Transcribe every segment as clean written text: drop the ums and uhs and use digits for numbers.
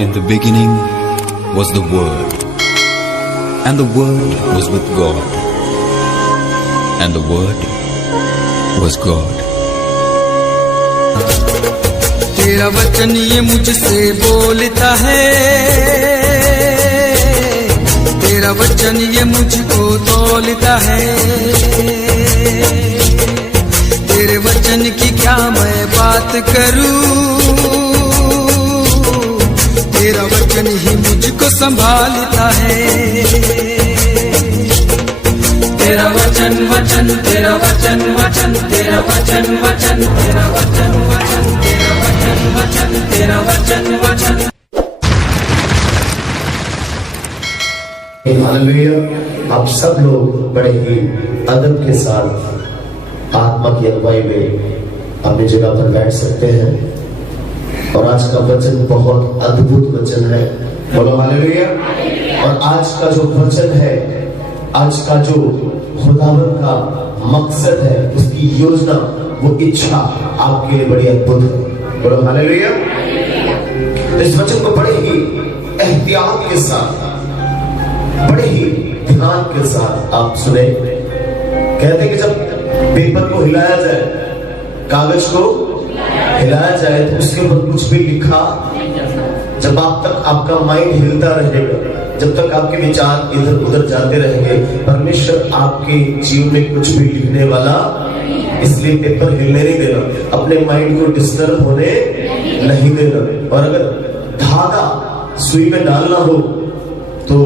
In the beginning was the Word, and the Word was with God, and the Word was God. तेरा वचन ये मुझसे बोलता है, तेरा वचन ये मुझको तौलता है। तेरे वचन की क्या मैं बात करूं, तेरा वचन ही मुझको संभालता है। तेरा वचन वचन तेरा वचन वचन तेरा वचन वचन तेरा वचन वचन तेरा वचन वचन तेरा वचन वचन। हालेलुया। आप सब लोग बड़े ही अदब के साथ आत्मा की अगुवाई में अपनी जगह पर बैठ सकते हैं। और आज का वचन बहुत अद्भुत वचन है, बोलो हालेलुया। और आज का जो वचन है, आज का जो खुदावंद का मकसद है, उसकी योजना, वो इच्छा आपके लिए बड़ी अद्भुत है, बोलो हालेलुया। इस वचन को बड़े ही एहतियात के साथ, बड़े ही ध्यान के साथ आप सुने। कहते कि जब पेपर को हिलाया जाए, कागज को हिलाया जाए, तो उसके ऊपर कुछ भी लिखा, जब आप तक आपका माइंड हिलता रहेगा, जब तक आपके विचार इधर उधर जाते रहेंगे, परमेश्वर आपके जीवन में कुछ भी लिखने वाला। इसलिए पेपर हिलने नहीं देना, अपने माइंड को डिस्टर्ब होने नहीं देना। और अगर धागा सुई में डालना हो तो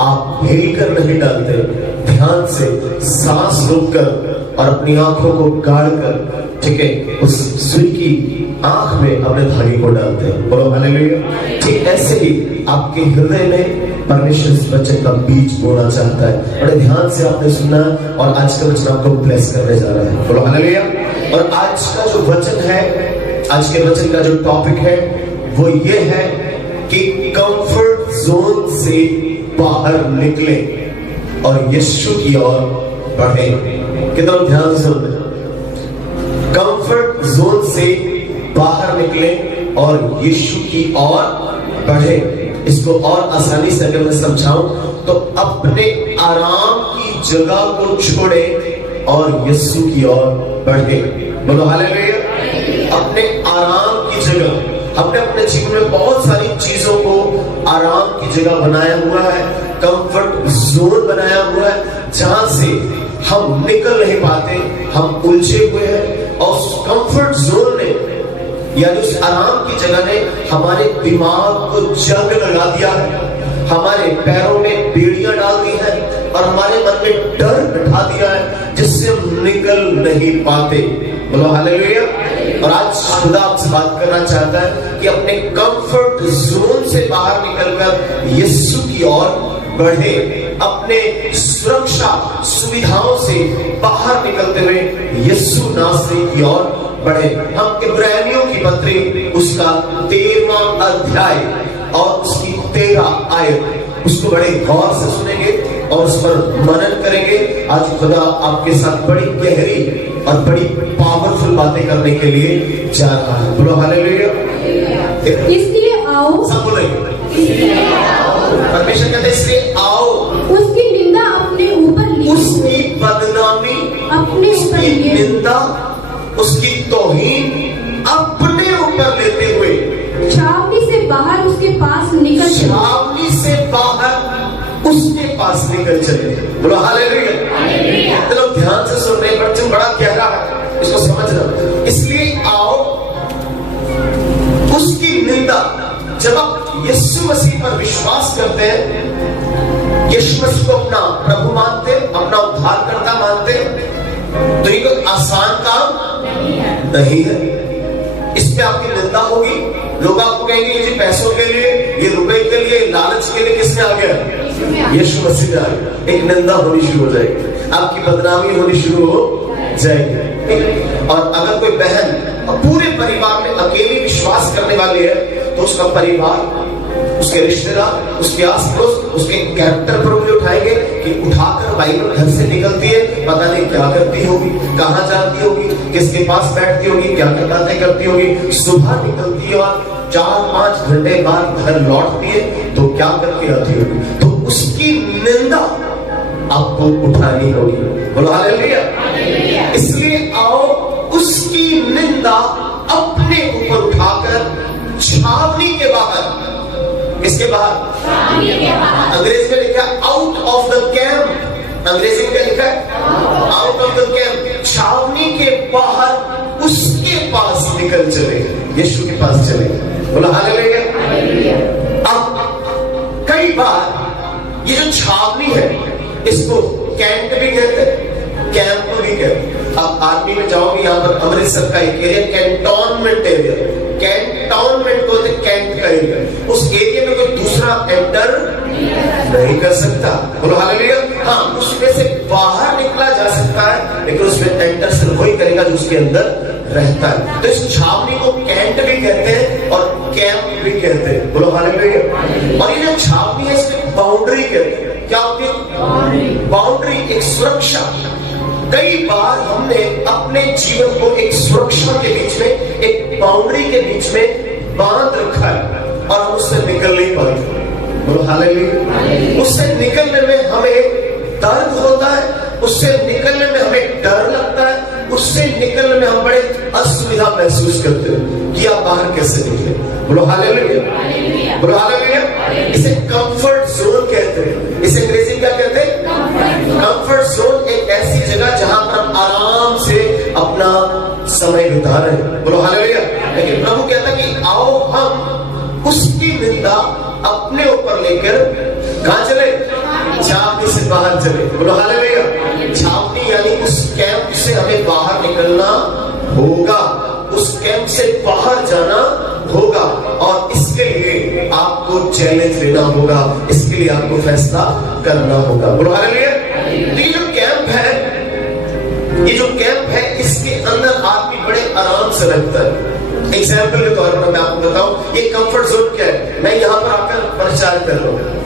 आप हिल कर नहीं डालते, ध्यान से सांस रोककर और अपनी आंखों को गाड़ कर, ठीक है, उस सुई की आंख में अपने धागे को डालते हैं, बोलो हालेलुया। ठीक ऐसे ही आपके हृदय में परमेश्वर इस वचन का बीज बोना चाहता है। बड़े ध्यान से आपने सुना और आज का वचन आपको ब्लेस करने जा रहा है, बोलो हालेलुया। और आज का जो वचन है, आज के वचन का जो टॉपिक है, वो ये है कि कंफर्ट जोन से बाहर निकले और यीशु की ओर बढ़े। कितना ध्यान से सुनते हैं, कंफर्ट जोन से बाहर निकले और यीशु की ओर बढ़े। इसको और आसानी से अगर मैं समझाऊं तो अपने आराम की जगह को छोड़े और यीशु की ओर बढ़े, बोलो हालेलुया। अपने आराम की जगह, हमने अपने जीवन में बहुत सारी चीजों को आराम की जगह बनाया हुआ है, कंफर्ट जोन बनाया हुआ है, जहां से हम निकल नहीं पाते, हम उलझे हुए हैं। और उस कंफर्ट जोन ने, यानी उस आराम की जगह ने हमारे दिमाग को जंग लगा दिया है, हमारे पैरों में बेड़ियां डाल दी है और हमारे मन में डर बिठा दिया है, जिससे हम निकल नहीं पाते, बोलो हालेलुया। और आज खुदा आपसे बात करना चाहता है कि अपने कंफर्ट जोन से बाहर निकलकर यीशु की ओर बढ़े, अपने सुरक्षा सुविधाओं से बाहर निकलते हुए यीशु नासरी की ओर बढ़े। हम इब्रानियों की पत्री उसका 13वां अध्याय और उसकी 13 आयत, उसको बड़े गौर से सुनेंगे और उस पर मनन करेंगे। आज खुदा आपके साथ बड़ी गहरी और बड़ी पावरफुल बातें करने के लिए जा रहा है, बोलो हालेलुया। इसलिए आओ, सब बोलेंगे, परमेश्वर कहते इसलिए आओ, उसकी निंदा अपने ऊपर लीजिए, उसकी बदनामी अपने ऊपर लीजिए, निंदा, उसकी तौहीन अपने ऊपर लेते हुए छावनी से बाहर उसके पास निकल चले, छावनी से बाहर उसके पास निकल चले, बोलो हालेलुया। चलो ध्यान से सुन रहे, बच्चों बड़ा गहरा है, इसको समझना। इसलिए आओ, उसकी निंदा, जब आप यीशु मसीह पर विश्वास करते हैं, यीशु मसीह को अपना प्रभु मानते, अपना उद्धारकर्ता मानते, तो ये कोई आसान काम नहीं है। इसमें आपकी निंदा होगी, लोग आपको कहेंगे ये पैसों के लिए, ये रुपए के लिए, लालच के लिए किसने आ गया? यीशु मसीह ने आ गया। एक निंदा होनी शुरू हो जाएगी, आपकी बदनामी होनी शुरू हो जाएगी। और अगर कोई बहन पूरे परिवार में अकेली विश्वास करने वाली है, तो उसका परिवार, उसके रिश्तेदार, उसके आस पड़ोस उसके कैरेक्टर पर उंगली उठाएंगे कि उठाकर बाइबल घर से निकलती है, पता नहीं क्या करती होगी, कहाँ जाती होगी, किसके पास बैठती होगी, क्या बातें करती होगी। सुबह निकलती है और 4-5 घंटे बाद घर लौटती है तो क्या करके आती होगी? तो उसकी निंदा आपको उठानी होगी। बोलो हालेलुया। इसलिए आओ उसकी निंदा अपने ऊपर उठाकर छावनी के बाहर, इसके बाहर, अंग्रेजी में लिखा है आउट ऑफ द कैंप, अंग्रेजी में लिखा है आउट ऑफ द कैंप, छावनी के बाहर उसके पास निकल चले, यीशु के पास चले। बोला हालेलुया। अब कई बार ये जो छावनी है इसको कैंट भी कहते हैं, कैंप भी कहते हैं। अब आर्मी में जाओगे, यहाँ पर अमृतसर का एक एरिया कैंटोनमेंट एरिया, कैंटोनमेंट को कैंट का एरिया, उस एरिया में कोई दूसरा एंटर नहीं कर सकता। बोलो हालेलुया। हाँ, उसमें से बाहर निकला जा सकता है लेकिन उसमें एंटर सिर्फ वही करेगा जो उसके अंदर रहता है। तो इस छावनी को कैंट भी कहते हैं और कैंप भी कहते हैं। बोलो हालेलुया। और ये जो छावनी है इसमें बाउंड्री कहते हैं। क्या होती है? बाउंड्री, एक सुरक्षा। कई बार हमने अपने जीवन को एक सुरक्षा के बीच में, एक बाउंड्री के बीच में बांध रखा है और हम उससे निकल नहीं पाते। बोलो हालेलुया। उससे निकलने में हमें दर्द होता है, उससे निकलने में हमें डर लगता है, उससे निकलने में हम बड़े असुविधा महसूस करते हैं कि आप बाहर कैसे निकले। बोलो हालेलुया। बोलो हालेलुया। इसे कंफर्ट जोन कहते हैं। इसे अंग्रेजी क्या कहते हैं? Comfort zone. एक ऐसी जगह जहां पर हम आराम से अपना समय बिता रहे हैं। बोलो हालेलुया। लेकिन प्रभु कहता है कि आओ हम उसकी निंदा अपने ऊपर लेकर कहां चले? छावनी से बाहर चले। बोलो हालेलुया। छावनी यानी उस कैंप से हमें बाहर निकलना होगा, उस कैंप से बाहर जाना होगा और इसके लिए आपको चैलेंज लेना होगा, इसके लिए आपको फैसला करना होगा। बोलो हालेलुया। तो ये जो कैंप है, ये जो कैंप है, इसके अंदर आदमी बड़े आराम से रहता है। एग्जाम्पल के तौर पर मैं आपको बताऊं, ये कंफर्ट जोन क्या है? मैं यहाँ पर आकर प्रचार कर रहा हूँ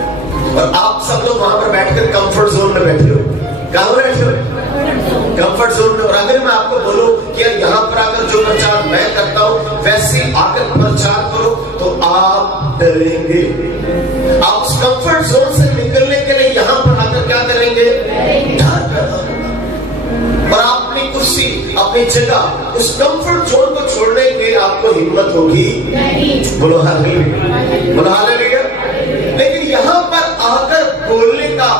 और आप सब लोग वहां पर बैठकर कंफर्ट जोन में बैठे हो। कहां बैठे हो? कंफर्ट जोन में। और अगर मैं आपको बोलूं कि यहाँ पर आकर जो प्रचार मैं करता हूँ वैसे आकर प्रचार करो तो आप डरेंगे। आप उस कंफर्ट जोन से निकलने के लिए यहाँ पर आकर क्या करेंगे? डर पैदा। और अपनी कुर्सी, अपनी जगह, उस कंफर्ट जोन को छोड़ने के लिए आपको हिम्मत होगी? बोलो हालेलुया। बोलो हालेलुया। लेकिन यहाँ पर आकर बोलने का,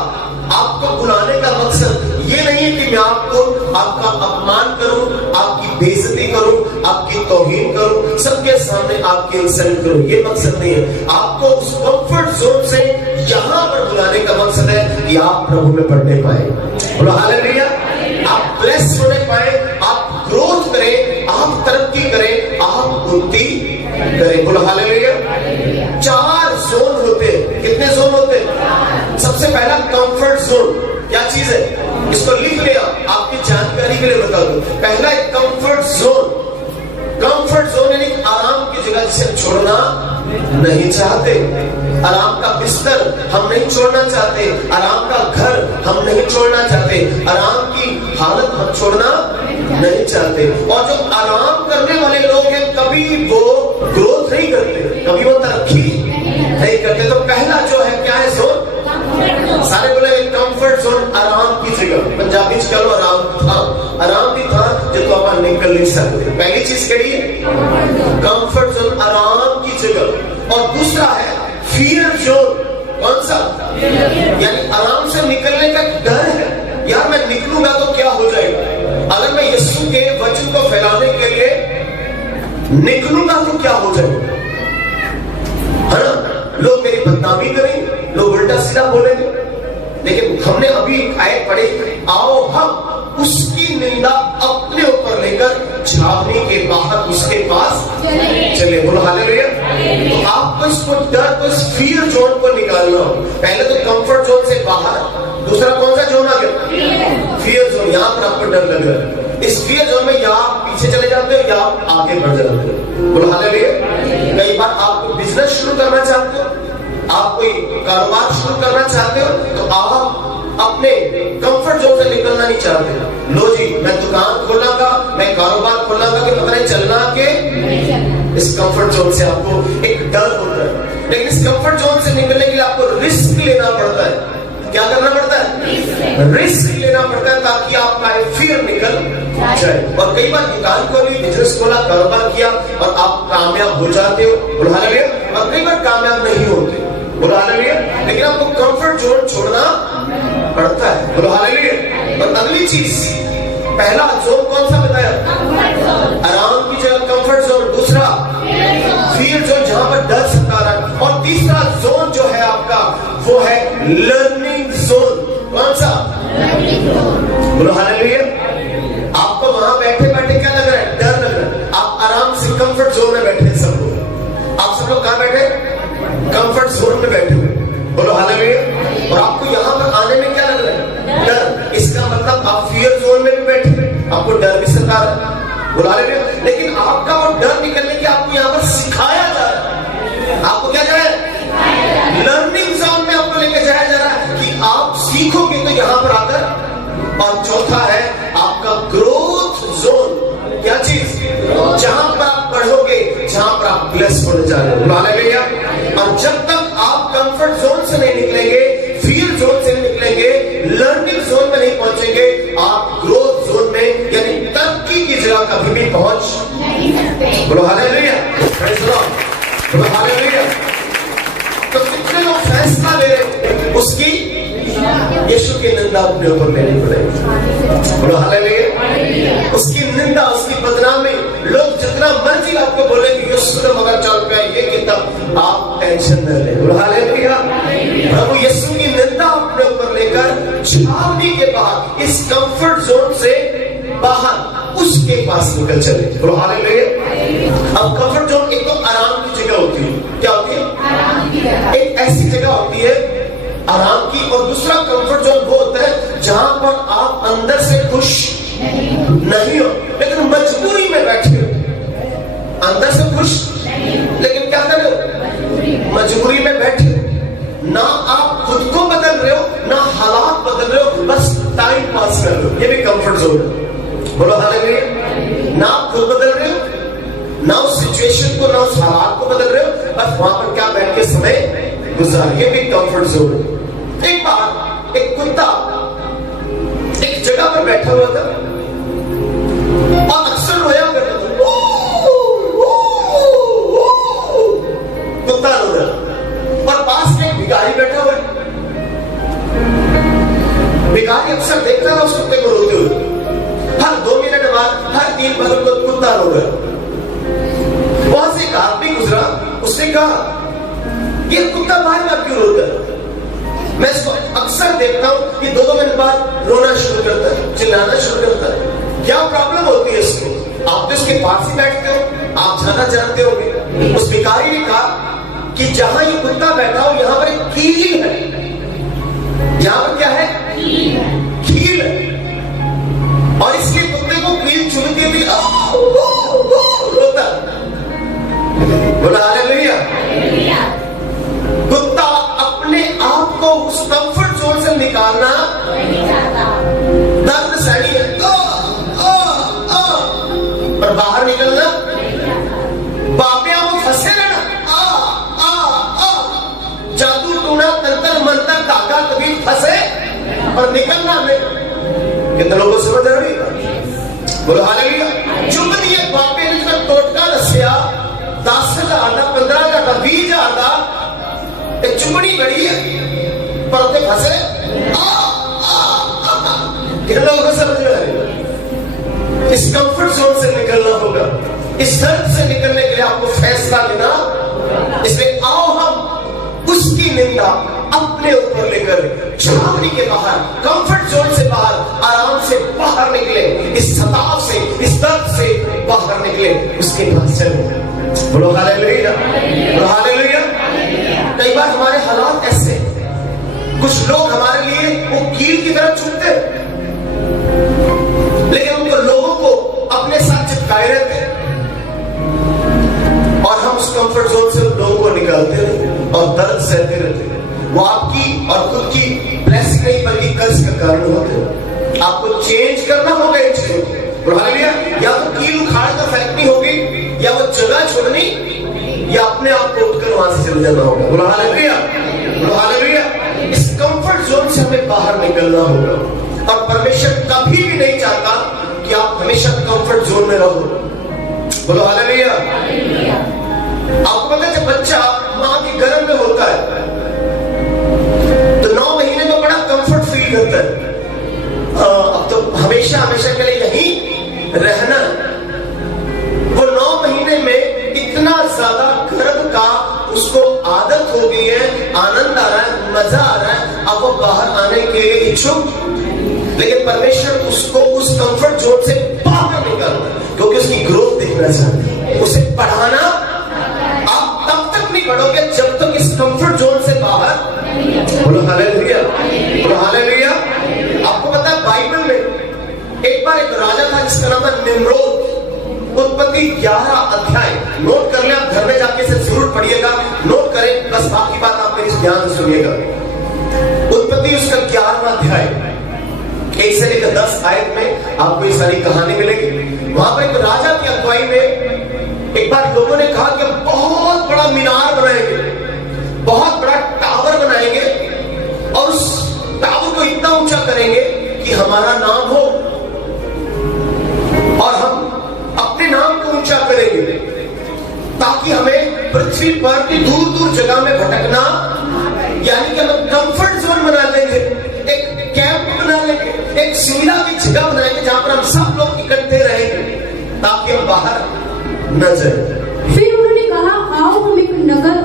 आपको बुलाने का मकसद ये नहीं है कि मैं आपको, आपका अपमान करूं, आपकी बेइज्जती करूं, आपकी तौहीन करूं, सबके सामने आपकी इंसल्ट करूं, ये मकसद नहीं है। आपको उस कंफर्ट जोन से यहाँ पर बुलाने का मकसद है कि आप प्रभु में बढ़ने पाए। बोलो हालेलुया। आप ब्लेस होने पाए, आप ग्रोथ करें, आप तरक्की करें, आप उन्नति करें। बोलो हालेलुया। 4 जोन होते हैं। कितने जोन होते हैं? सबसे पहला कंफर्ट जोन क्या चीज है? इसको लिख लिया, आपकी जानकारी के लिए बता दूं। पहला है कंफर्ट जोन। कंफर्ट जोन यानी आराम की जगह जिसे छोड़ना नहीं चाहते। आराम का बिस्तर हम नहीं छोड़ना चाहते, आराम का घर हम नहीं छोड़ना चाहते, आराम की हालत हम छोड़ना नहीं चाहते। और जो आराम करने वाले लोग हैं कभी वो ग्रोथ नहीं करते, कभी वो तरक्की नहीं करते। तो पहला जो है क्या है जोन? सारे बोले कंफर्ट जोन, आराम की जगह। पंजाबी च करो आराम था, आराम भी था जो तो आप निकल नहीं सकते। पहली चीज कही है कंफर्ट जोन, आराम की जगह। और दूसरा है फियर जोन। कौन सा? यानी आराम से निकलने का डर है। यार मैं निकलूंगा तो क्या हो जाएगा? अगर मैं यीशु के वचन को फैलाने के लिए निकलूंगा तो क्या हो जाएगा? है ना? लोग मेरी बदनामी करेंगे, लोग उल्टा सीधा बोलेंगे। लेकिन हमने अभी आए पढ़े, आओ हम उसकी निंदा अपने ऊपर लेकर छावनी के बाहर उसके पास चले। बोलो हालेलुया। तो आपको इसको डर को, इस फियर जोन को निकालना हो। पहले तो कंफर्ट जोन से बाहर, दूसरा कौन सा जोन आ गया? Fear zone. यहाँ पर आपको डर लग रहा है। इस फियर जोन में या आप पीछे चले जाते हो या आप आगे बढ़ जाते हो। बोलो हालेलुया। कई बार आपको बिजनेस शुरू करना चाहते हो, आप कोई कारोबार शुरू करना चाहते हो तो आप अपने कंफर्ट जोन से निकलना नहीं चाहते। लो जी मैं दुकान खोलांगा, मैं कारोबार खोलांगा कि पता नहीं चलना के इस कंफर्ट जोन से आपको एक डर होता है, लेकिन इस कंफर्ट जोन से निकलने के लिए आपको रिस्क लेना पड़ता है। क्या करना पड़ता है? रिस्क लेना पड़ता है, ताकि आपका फियर निकल जाए। और कई बार दुकान खोली, बिजनेस खोला, कारोबार किया और आप कामयाब हो जाते हो, बोलो हालेलुया। और कई बार कामयाब नहीं होते, बोलो हालेलुया। लेकिन आपको कंफर्ट जोन छोड़ना पड़ता है, बोलो हालेलुया। और अगली चीज, पहला जोन कौन सा बताया? आराम की जगह कंफर्ट जोन। दूसरा फियर जोन, जहां पर डर सता रहा है। और तीसरा जोन जो है आपका, वो है लर्निंग जोन। कौन सा? बोलो हालेलुया। आपको वहां बैठे बैठे क्या लग रहा है? डर लग रहा है। आप आराम से कंफर्ट जोन में बैठे हैं सब लोग। आप सब लोग कहां बैठे? कंफर्ट जोन में बैठे हुए, बोलो हालेलुया। और आपको यहाँ पर आने में क्या लग रहा है? डर। इसका मतलब आप फियर जोन में भी बैठे हुए, आपको डर भी सता रहा है, बोलो हालेलुया। लेकिन आपका वो डर निकलने की आपको यहाँ पर सिखाया जा रहा है। आपको क्या जा रहा है? लर्निंग जोन में आपको लेकर जाया जा रहा है कि आप सीखोगे तो यहाँ पर आकर। और चौथा है आपका ग्रोथ जोन। क्या चीज? जहां पर आप बढ़ोगे, जहां पर आप ब्लेस होने जा रहे हो, हालेलुया। और जब तक आप कंफर्ट जोन से नहीं निकलेंगे, फील जोन से नहीं निकलेंगे, लर्निंग जोन में नहीं पहुंचेंगे, आप ग्रोथ जोन में यानी तरक्की की जगह कभी भी पहुंच नहीं सकते, बोलो हालेलुया। बोलो हालेलुया। तो कितने लोग फैसला ले रहे, उसकी यीशु की निंदा अपने ऊपर लेनी पड़ेगी, बोलो हालेलुया। उसकी निंदा, उसकी बदनामी, लोग जितना मर्जी आपको बोलेंगे यीशु ने मगर चल पे ये किताब, आप टेंशन न ले, बोलो हालेलुया। प्रभु यीशु की निंदा अपने ऊपर लेकर छावनी के बाहर, इस कंफर्ट जोन से बाहर उसके पास निकल चले, बोलो हालेलुया। अब कंफर्ट जोन एक तो आराम की जगह होती है। क्या होती है? आराम की जगह। एक ऐसी जगह होती है आराम की। और दूसरा कंफर्ट जोन वो होता है जहां पर आप अंदर से खुश नहीं हो, लेकिन मजबूरी में बैठे हो। अंदर से खुश लेकिन क्या कर रहे हो? मजबूरी में बैठे हो। ना आप खुद को बदल रहे हो, ना हालात बदल रहे हो, बस टाइम पास कर रहे हो। ये भी कंफर्ट जोन है, बोलो हालेलुया। ना आप खुद बदल रहे हो, ना उस सिचुएशन को, ना उस हालात को बदल रहे हो, बस वहां पर क्या बैठ के समय गुजार। ये भी कंफर्ट जोन है। एक बार एक कुत्ता एक जगह पर बैठा हुआ था और अक्सर रोया करता था। कुत्ता रो रहा और पास में एक भिखारी बैठा हुआ है। भिखारी अक्सर देखता था उस कुत्ते को रोते हुए। हर 2 मिनट बाद, हर 3 मिनट बाद कुत्ता रो रहा। वहां से एक आदमी गुजरा, उसने कहा ये कुत्ता बार-बार क्यों रोता है? मैं इसको अक्सर देखता हूं कि 2-2 मिनट बाद रोना शुरू करता है, चिल्लाना शुरू करता है। क्या प्रॉब्लम होती है इसको? आप तो इसके पास ही बैठते हो, आप ज्यादा जानते होंगे। उस भिखारी ने कहा कि जहां ये कुत्ता बैठा हो, यहां पर एक कील है। यहां पर क्या है? कील है। और इसलिए कुत्ते को कील चुभती थी, रोता। बोला हालेलुया। कुत्ता अपने आप को उस कंफर्ट जोन से निकालना नहीं चाहता, दर्द सहनी है, पर बाहर निकलना बापिया वो फंसे रहना, जादू टूना तंत्र मंत्र धागा कभी फंसे और निकलना नहीं। कितने लोगों को समझ रही? बोलो हालेलुया। चुभ दिए बापे ने जब टोटका दसिया 10,000 का, 15,000 का, 20,000 का, एक चुमड़ी बड़ी है पर उसे फंसे। कितने लोगों को समझ में आ रही है? इस कंफर्ट जोन से निकलना होगा। इस दर्द से निकलने के लिए आपको फैसला लेना। इसलिए आओ हम उसकी निंदा अपने ऊपर लेकर छावनी के बाहर, कंफर्ट जोन से बाहर, आराम से बाहर निकले, इस सताव से, इस दर्द से बाहर निकले, उसके पास चले। बोलो हालेलुया। बोलो हालेलुया। कई बार हमारे हालात ऐसे, कुछ लोग हमारे लिए वो कील की तरह चुभते, लेकिन उनको लोगों को अपने साथ चिपकाए रहते और हम उस कंफर्ट जोन से लोगों को निकालते रहते और दर्द सहते रहते। वो आपकी और खुद की ब्लेसिंग नहीं बल्कि कर्ज का कारण होते। आपको चेंज करना होगा इन चीजों को। या तो कील उखाड़ कर फेंकनी होगी, या वो जगह छोड़नी वहां से चले जाना होगा। बोलो हालेलुया, बोलो हालेलुया। इस कंफर्ट जोन से हमें बाहर निकलना होगा और परमेश्वर कभी भी नहीं चाहता कि आप हमेशा कंफर्ट जोन में रहो। बोलो हालेलुया। आपको पता है जब बच्चा मां के गर्भ में होता है तो 9 महीने में बड़ा कंफर्ट फील करता है। अब तो हमेशा हमेशा के लिए यहीं रहना। वो 9 महीने में इतना ज्यादा गर्भ का उसको आदत हो गई है, आनंद आ रहा है, मजा आ रहा है, अब वो बाहर आने के लिए इच्छुक। लेकिन परमेश्वर उसको उस कंफर्ट जोन से बाहर निकालना, क्योंकि उसकी ग्रोथ देखना चाहते हैं, उसे बढ़ाना। आप तब तक नहीं बढ़ोगे जब तक इस कंफर्ट जोन से बाहर। बोलो हालेलुया, बोलो हालेलुया। आपको पता है बाइबल में एक बार एक राजा था जिसका नाम था निम्रोद। उत्पत्ति 11 अध्याय नोट कर ले, आप घर में जाके इसे जरूर पढ़िएगा, नोट करें, बस बाकी बात आप मेरी ध्यान से सुनिएगा। उत्पत्ति उसका 11वां अध्याय 1 से लेकर 10 आयत में आपको ये सारी कहानी मिलेगी। वहां पर एक राजा की अगुवाई में एक बार लोगों ने कहा कि हम बहुत बड़ा मीनार बनाएंगे, बहुत बड़ा टावर बनाएंगे और उस टावर को इतना ऊंचा करेंगे कि हमारा नाम हो और हम अपने नाम को ऊंचा करेंगे, ताकि हमें पृथ्वी पर दूर दूर जगह में भटकना, यानी कि हम कंफर्ट जोन बना लेंगे, एक कैंप बना लेंगे, एक सुविधा की जगह बनाएंगे जहां पर हम सब लोग इकट्ठे रहेंगे ताकि हम बाहर न जाए। फिर उन्होंने कहा आओ हम एक नगर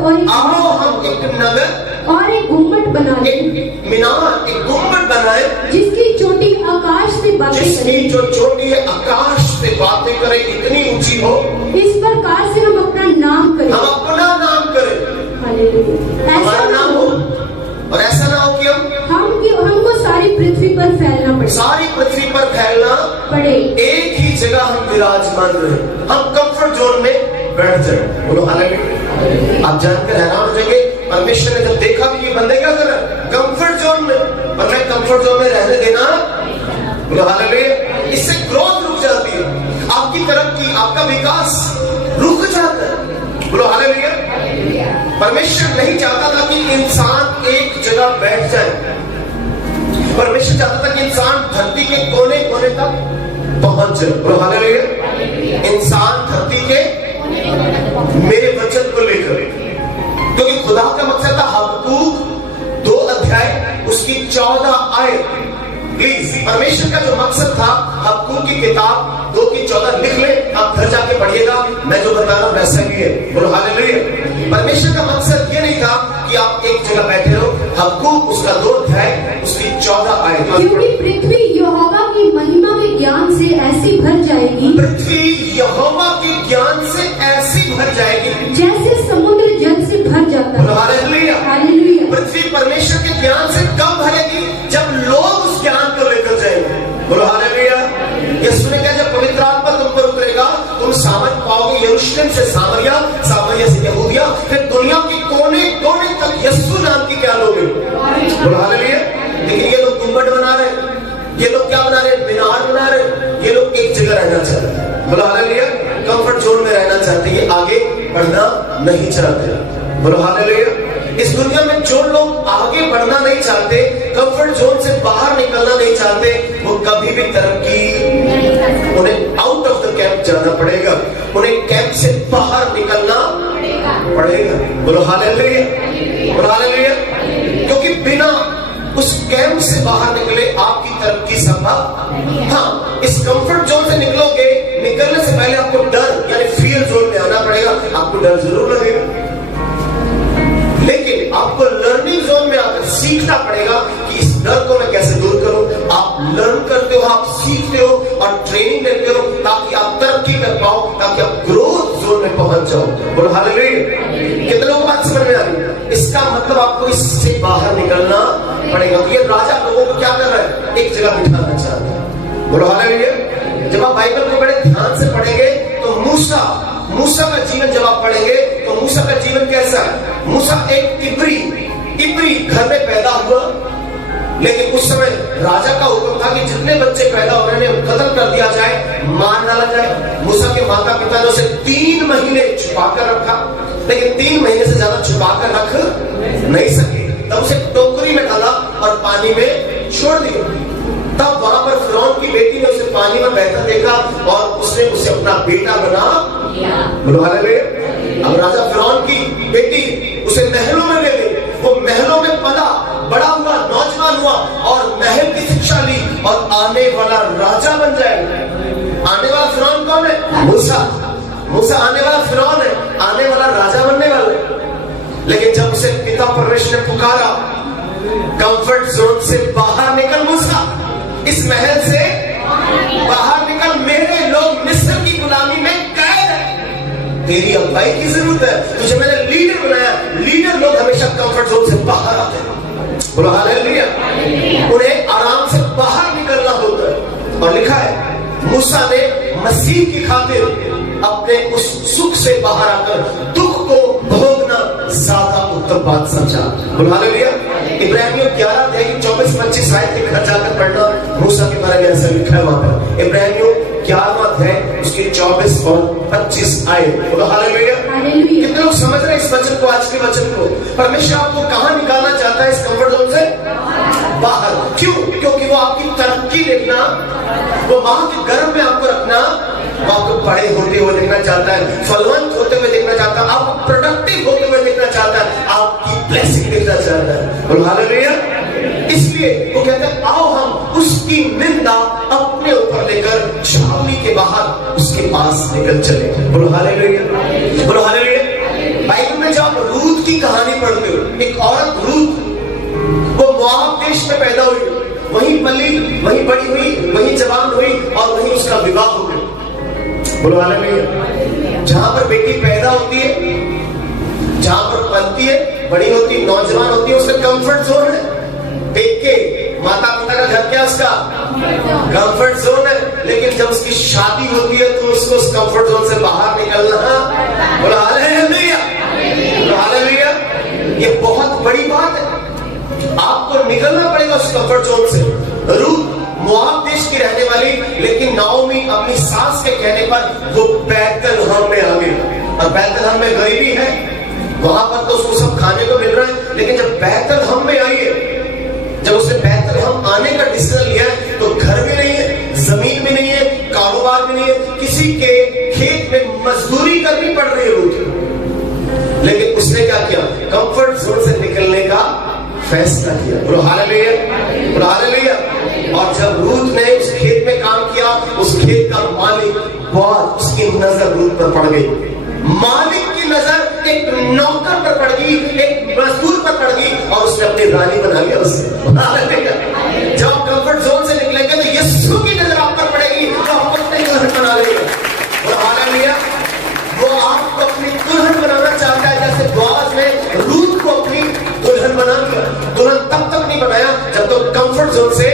और एक गुम्मट बना लें, एक मीनार, एक गुम्मट बनाए जिसकी चोटी आकाश से बातें जिसकी करे, जो चोटी है आकाश से बातें करे, इतनी ऊंची हो, इस प्रकार से हम अपना नाम करें। हम अपना नाम करें, हालेलुया। हमारा नाम हो, और ऐसा ना हो कि हमको सारी पृथ्वी पर फैलना पड़े, सारी पृथ्वी पर फैलना पड़े, एक ही जगह हम विराजमान रहे, हम कंफर्ट जोन में बैठ जाए। बोलो हालेलुया। आप जानकर हैरान हो जाएंगे, परमेश्वर ने जब देखा कि ये बंदे क्या कर रहे हैं कंफर्ट जोन में, और मैं कंफर्ट जोन में रहने देना। बोलो हालेलुया। इससे ग्रोथ रुक जाती है, आपकी तरक्की, आपका विकास रुक जाता है। बोलो हालेलुया। परमेश्वर नहीं चाहता था कि इंसान एक जगह बैठ जाए, परमेश्वर चाहता था कि इंसान धरती के कोने कोने तक पहुंच जाए। बोलो हालेलुया। इंसान धरती के मेरे वचन को लेकर, क्योंकि खुदा का मकसद था हबक्कूक 2 अध्याय उसकी 14 आयत। प्लीज, परमेश्वर का जो मकसद था हबक्कूक की किताब 2 की 14 लिख ले, आप घर जाके पढ़िएगा, मैं जो बता रहा हूं वैसा ही है। बोलो हालेलुया। परमेश्वर का मकसद ये नहीं था कि आप एक जगह बैठे रहो। हबक्कूक उसका 2 अध्याय उसकी 14 आयत। क्योंकि पृथ्वी यहोवा की महिमा के ज्ञान से ऐसी भर जाएगी, पृथ्वी यहोवा के ज्ञान से ऐसी भर जाएगी जैसे समुद्र जल से भर जाता बोलो है। हालेलुया। हालेलुया। पृथ्वी परमेश्वर के ज्ञान से कब भरेगी? जब लोग उस ज्ञान को लेकर जाएंगे। बोलो हालेलुया। यीशु ने कहा जब पवित्र आत्मा तुम पर उतरेगा तुम सामर्थ पाओगे, यरूशलेम से सामरिया, सामरिया से यहूदिया, फिर दुनिया के कोने कोने तक यीशु नाम की क्या लोगे। बोलो हालेलुया। लेकिन ये लोग गुम्बद बना रहे, ये लोग क्या बना रहे, मीनार बना रहे, ये लोग एक जगह रहना चाहते हैं। बोलो हालेलुया। कंफर्ट जोन में रहना चाहते हैं, ये आगे बढ़ना नहीं चाहते। बोलो हालेलुया। इस दुनिया में जो लोग आगे बढ़ना नहीं चाहते, कंफर्ट जोन से बाहर निकलना नहीं चाहते, वो कभी भी तरक्की, उन्हें आउट ऑफ द कैंप जाना पड़ेगा, उन्हें कैंप से बाहर निकलना पड़ेगा। बोलो हालेलुया, बोलो हालेलुया। क्योंकि बिना उस कैंप से बाहर निकले आपकी तरक्की संभव। हाँ, इस कंफर्ट जोन से निकलोगे, निकलने से पहले आपको डर यानी फियर जोन में आना पड़ेगा। आपको डर जरूर लगेगा, लेकिन आपको लर्निंग जोन में आकर सीखना पड़ेगा कि इस डर को मैं कैसे दूर करूं। आप लर्न करते हो, आप सीखते हो और ट्रेनिंग लेते हो ताकि आप तरक्की कर पाओ, ताकि आप ग्रोथ जोन में पहुंच जाओ। बोलो हालेलुया। कितने लोगों को बात समझ में आ रही? इसका मतलब आपको इससे बाहर निकलना पड़ेगा। ये राजा लोगों को क्या कर रहा है, एक जगह बिठाना चाहता है। बोलो हालेलुया। जब आप बाइबल को बड़े ध्यान से पढ़ेंगे तो मूसा का जीवन जब आप पढ़ेंगे तो मूसा का जीवन कैसा है? मूसा एक इब्री घर में पैदा हुआ, लेकिन उस समय राजा का हुक्म था कि जितने बच्चे पैदा हो रहे हैं कत्ल कर दिया जाए, मार डाला जाए। मूसा के माता पिता ने उसे 3 महीने छुपा कर रखा, लेकिन 3 महीने से ज्यादा छुपा कर रख नहीं सके। तब उसे टोकरी में डाला और पानी में छोड़ दिया। तब वहां पर फिरौन की बेटी ने उसे पानी में बहता देखा और उसने उसे अपना बेटा बना बोलो हालेलुया। अब राजा फिरौन की बेटी उसे महलों में ले गई। वो महलों में पला बड़ा हुआ, नौजवान हुआ और महल की शिक्षा ली और आने वाला राजा बन जाएगा। आने वाला फिरौन कौन है? मूसा। मूसा आने वाला फिरौन है, आने वाला राजा बनने वाला है। लेकिन जब उसे पिता परमेश्वर ने पुकारा, कंफर्ट जोन से बाहर निकल मूसा, इस महल से बाहर निकल, मेरे लोग मिस्र की गुलामी में कैद है, तेरी अगुवाई की जरूरत है, तुझे मैंने लीडर बनाया। लीडर लोग हमेशा कंफर्ट जोन से बाहर आते हैं, बोलो हालेलुया। उन्हें आराम से बाहर निकलना होता है। और लिखा है मूसा ने मसीह की खातिर अपने उस सुख से बाहर आकर दुख को भोगना ज्यादा उत्तम बात समझा, बोलो हालेलुया। इब्राहिमियों 11 अध्याय की 24-25 आयत के घर जाकर पढ़ना, मूसा के बारे में ऐसा लिखा है वहां पर। इब्राहिमियों 11वां अध्याय उसके 24 और 25 आयत, बोलो हालेलुया। कितने लोग समझ रहे हैं इस वचन को, आज के वचन को? परमेश्वर आपको कहां निकालना चाहता है? इस कंफर्ट जोन से बाहर। क्यों? क्योंकि वो आपकी तरक्की देखना, वो वहां के गर्भ में आपको रखना, वो आपको बड़े होते हुए देखना चाहता है, फलवंत होते हुए देखना चाहता है, आप प्रोडक्टिव होते हुए देखना चाहता है, आपकी ब्लेसिंग देखना चाहता है, बोलो हालेलुया। इसलिए वो कहते हैं आओ हम उसकी निंदा अपने ऊपर लेकर छावनी के बाहर उसके पास निकल चले, बोलो हालेलुया, बोलो हालेलुया। बाइबल में जब आप रूत की कहानी पढ़ते हो, एक औरत रूत, वो मोआब देश में पैदा हुई, वहीं पली, वहीं बड़ी हुई, वहीं जवान हुई और वहीं उसका विवाह हो गया, बोलो हालेलुया। जहां पर बेटी पैदा होती है, जहां पर पलती है, बड़ी होती, नौजवान होती है, उसका कंफर्ट जोन है। देख के माता पिता का घर क्या उसका कंफर्ट जोन है। लेकिन जब उसकी शादी होती है तो उसको उस कंफर्ट जोन से बाहर निकलना, बोलो हालेलुया, बोलो हालेलुया। ये बहुत बड़ी बात है, आपको निकलना पड़ेगा उस कंफर्ट जोन से। रूत मोआब देश की रहने वाली, लेकिन नाओमी अपनी सास के कहने पर वो बैतलहम में आ गई। और बैतलहम में गरीबी है, वहां पर तो उसको सब खाने को मिल रहा है, लेकिन जब बैतलहम में आई है, जब उसने बैतलहम आने का डिसीजन लिया है, तो घर भी नहीं है, जमीन भी नहीं है, कारोबार भी नहीं है, किसी के खेत में मजदूरी करनी पड़ रही है रूत। लेकिन उसने क्या किया? कंफर्ट जोन से निकलने का फैसला किया, बोलो हालेलुया, बोलो हालेलुया। और जब रूत ने उस खेत में काम किया, उस खेत का मालिक बहुत, उसकी नजर रूत पर पड़ गई। मालिक की नजर एक नौकर पर पड़ गई, एक मजदूर पर पड़ गई और उसने अपनी रानी बना लिया उसे। जब कंफर्ट जोन से निकलेंगे तो यीशु की नजर आप पर पड़ेगी, तो आपको अपने दुल्हन बना लेगा, बोलो हालेलुया। वो आपको अपनी दुल्हन बनाना चाहता है, जैसे बोआज ने रूत को अपनी दुल्हन बना लिया। दुल्हन तब तक नहीं बनाया जब तो कंफर्ट जोन से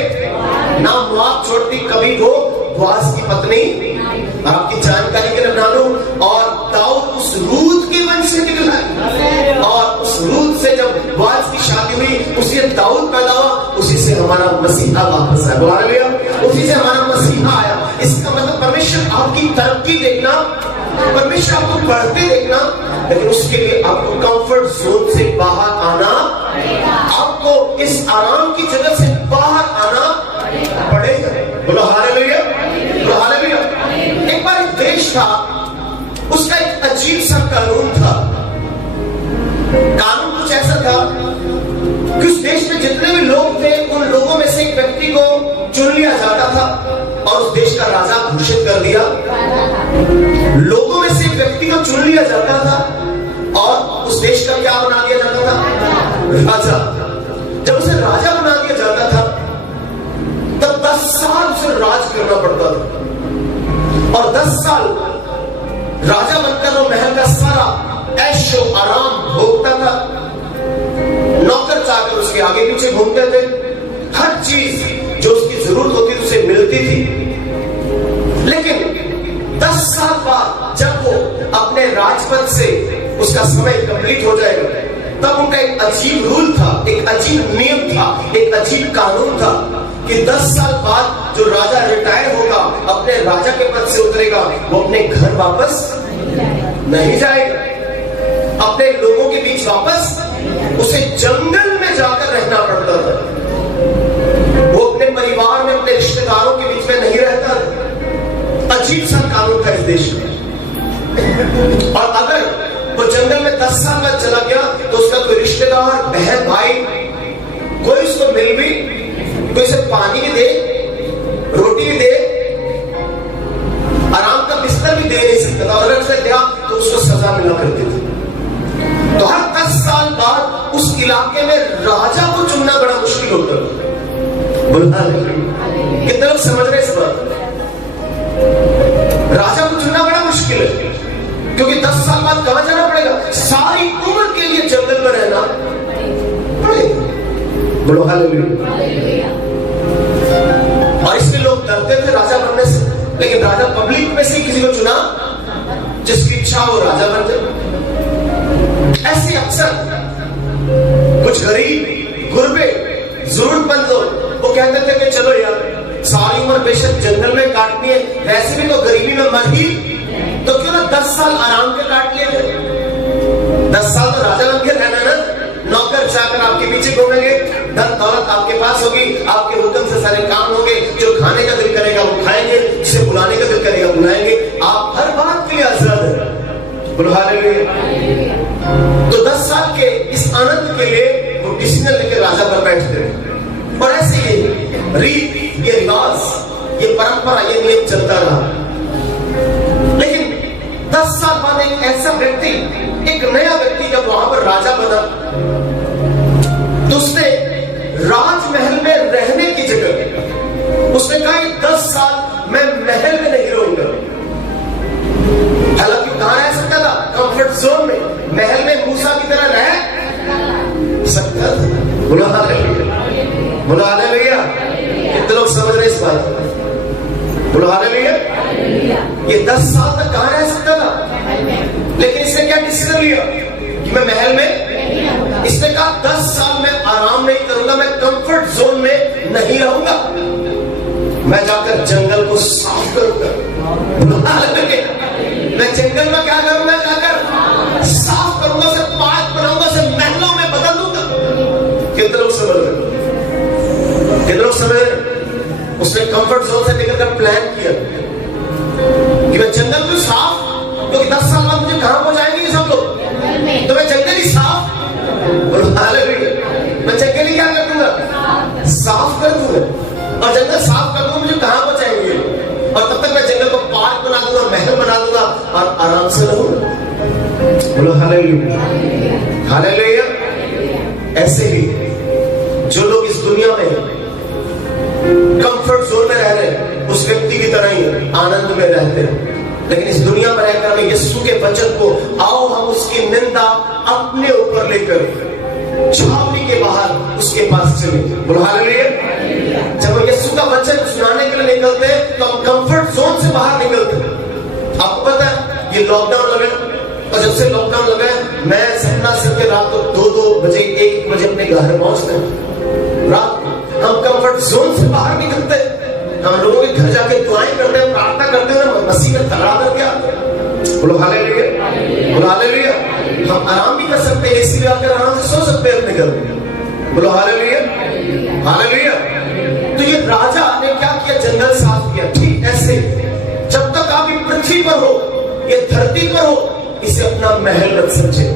ना मोआब छोड़ती, कभी वो बोआज की पत्नी। और आपकी जानकारी के लिए बना दूं, और दाऊद उस रूत के वंश से निकला है, और उस रूत से जब बोआज की शादी हुई, उसी दाऊद पैदा हुआ, उसी से हमारा मसीहा वापस आया, बोला लिया, उसी से हमारा मसीहा आया। इसका मतलब परमेश्वर आपकी तरक्की देखना, परमेश्वर आपको बढ़ते देखना, लेकिन उसके लिए आपको कंफर्ट जोन से बाहर आना, आपको इस आराम की जगह से बाहर आना पड़ेगा, बोलो हालेलुया, बोलो हालेलुया। एक बार एक देश था, उसका एक अजीब सा कानून था। कानून कुछ ऐसा था कि उस देश में जितने भी लोग थे, उन लोगों में से एक व्यक्ति को चुन लिया जाता था और उस देश का राजा घोषित कर दिया। लोगों में से एक व्यक्ति को चुन लिया जाता था और उस देश का क्या बना दिया जाता था? राजा। जब उसे राजा बना दिया जाता था, तब 10 साल उसे राज करना पड़ता था, और 10 साल राजा बनकर वो महल का सारा ऐशो आराम भोगता था। नौकर चाकर उसके आगे पीछे घूमते थे, हर चीज जो उसकी जरूरत होती थी उसे मिलती थी। लेकिन 10 साल बाद जब वो अपने राजपद से उसका समय कंप्लीट हो जाएगा, तब उनका एक अजीब रूल था, एक अजीब नियम था, एक अजीब कानून था कि 10 साल बाद जो राजा रिटायर होगा, अपने राजा के पद से उतरेगा, वो अपने घर वापस नहीं जाएगा। अपने लोगों के बीच वापस उसे जंगल में जाकर रहना पड़ता था। वो अपने परिवार में, अपने रिश्तेदारों के बीच में नहीं रहता था। अजीब सा कानून था इस देश में। और अगर वो जंगल में 10 साल बाद चला गया तो उसका कोई रिश्तेदार, बहन, भाई, कोई उसको मिल भी, कोई उसे पानी भी दे, रोटी भी दे, आराम का बिस्तर भी दे नहीं सकता था। और अगर उसने दिया तो उसको सजा मिला करती थी। तो हर 10 साल बाद उस इलाके में राजा को चुनना बड़ा मुश्किल होता था। कितने लोग समझ रहे इस बात? राजा को चुनना बड़ा मुश्किल है, क्योंकि 10 साल बाद कहां जाना पड़ेगा? सारी उम्र के लिए जंगल में रहना पड़ेगा। बोलो हालेलुया। और इसलिए लोग डरते थे राजा बनने से, लेकिन राजा पब्लिक में से किसी को चुना जिसकी इच्छा हो राजा बन जाए। ऐसे अक्सर कुछ गरीब, गुरबे, जरूरतमंद लोग वो कहते थे कि चलो यार, सारी उम्र बेशक जंगल में काटनी है, वैसे भी तो गरीबी में मर ही, तो क्यों ना 10 साल आराम के काट लिए थे। 10 साल तो राजा बन के रहना ना, नौकर चाकर आपके पीछे घूमेंगे, धन दौलत आपके पास होगी, आपके हुक्म से सारे काम होंगे, जो खाने का दिल करेगा वो खाएंगे, जिसे बुलाने का दिल करेगा बुलाएंगे, आप हर बात के लिए आजाद है। बोलो हालेलुया। तो 10 साल के इस आनंद के लिए वो डिसीजन लेकर राजा पर बैठते हैं। और ऐसे ये रीत, ये रिवाज, ये परंपरा, ये नियम चलता रहा। लेकिन 10 साल बाद एक ऐसा व्यक्ति, एक नया व्यक्ति जब वहां पर राजा बना, तो उसने राजमहल में रहने की जगह उसने कहा कि 10 साल मैं महल में नहीं रहूंगा। हालांकि कहां रह सकता था? कंफर्ट जोन में, महल में मूसा की तरह रह सकता था। बोलो हालेलुया, बोलो हालेलुया। कितने लोग समझ रहे इस बात को? बोलो हालेलुया। ये 10 साल तक कहां रह सकता था? लेकिन इसने क्या डिसीजन लिया कि मैं महल में, इसने कहा 10 साल में आराम नहीं करूंगा, मैं कंफर्ट जोन में नहीं रहूंगा, मैं जाकर जंगल को साफ करूंगा। मैं जंगल में क्या करूंगा? जाकर साफ करूंगा, उसे पाक बनाऊंगा, उसे महलों में बदल दूंगा। कितने लोग समझ रहे? कितने लोग समझ रहे? उसने कंफर्ट जोन से निकलकर प्लान किया कि मैं जंगल को साफ, क्योंकि 10 साल बाद मुझे कहां पहुंचाएंगे ये सब लोग, तो मैं जंगल ही साफ, मैं जंगल ही क्या कर दूंगा? साफ कर दूंगा। और जंगल साफ कर दूंगा, मुझे कहां पहुंचाएंगे? और तब तक मैं जंगल को पार्क बना दूंगा, महल बना दूंगा और आराम से रहूंगा। बोलो हालेलुया, हालेलुया। ऐसे ही जो लोग इस दुनिया में कंफर्ट जोन में रह रहे हैं, उस व्यक्ति की तरह ही आनंद में रहते हैं। लेकिन इस दुनिया में रहकर हमें यीशु के वचन को, आओ हम उसकी निंदा अपने ऊपर लेकर छावनी के बाहर उसके पास चले। बोलो हालेलुया। जब हम यीशु का वचन सुनाने के लिए निकलते हैं तो हम कंफर्ट जोन से बाहर निकलते हैं। आपको पता है ये लॉकडाउन लगा, और जब से लॉकडाउन लगा है, मैं सपना से के रात को 2-2 बजे, 1-1 बजे अपने घर पहुंचते हैं। रात हम कंफर्ट जोन से बाहर निकलते हैं, हम लोगों के घर जाके दुआएं करते हैं, प्रार्थना करते हैं, मसीह में तगड़ा करके आते हैं। बोलो हालेलुया, बोलो हालेलुया। हम आराम भी कर सकते हैं, एसी लगाकर आराम से सो सकते हैं अपने घर में। बोलो हालेलुया, हालेलुया। तो ये राजा ने क्या किया? जंगल साफ किया। ठीक ऐसे जब तक आप पृथ्वी पर हो, ये धरती पर हो, इसे अपना महल मत समझे।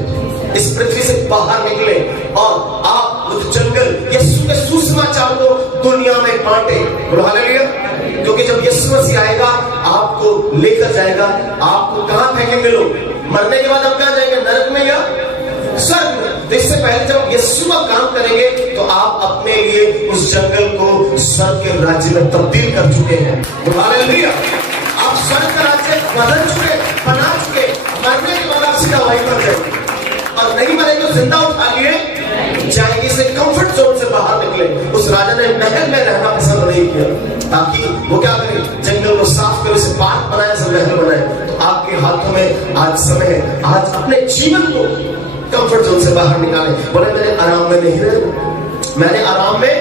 इस पृथ्वी से बाहर निकले और आप उस जंगल यीशु के सुसमाचार को दुनिया में बांटे। बोलो हालेलुया। क्योंकि जब यीशु मसीह आएगा, आपको लेकर जाएगा। आपको कहां फेंकेंगे लोग? मरने के बाद आप कहां जाएंगे? नरक में या स्वर्ग में? तो इससे पहले जब यीशु का काम करेंगे तो आप अपने लिए उस जंगल को स्वर्ग के राज्य में तब्दील कर चुके हैं। बोलो हालेलुया। आप स्वर्ग का राज्य बदल चुके, बना चुके। मरने के बाद आप सीधा वहीं पर जाएंगे, और नहीं मरे तो जिंदा उठा लिए जाएंगे। से कंफर्ट जोन से बाहर निकले। उस राजा ने महल में रहना पसंद नहीं किया, ताकि वो क्या करे? जंगल को साफ करे, उसे पार्क बनाए, सब महल बनाए। तो आपके हाथों में आज समय है, आज अपने जीवन को कंफर्ट जोन से बाहर निकाले। बोले मैंने आराम में नहीं रहना, मैंने आराम में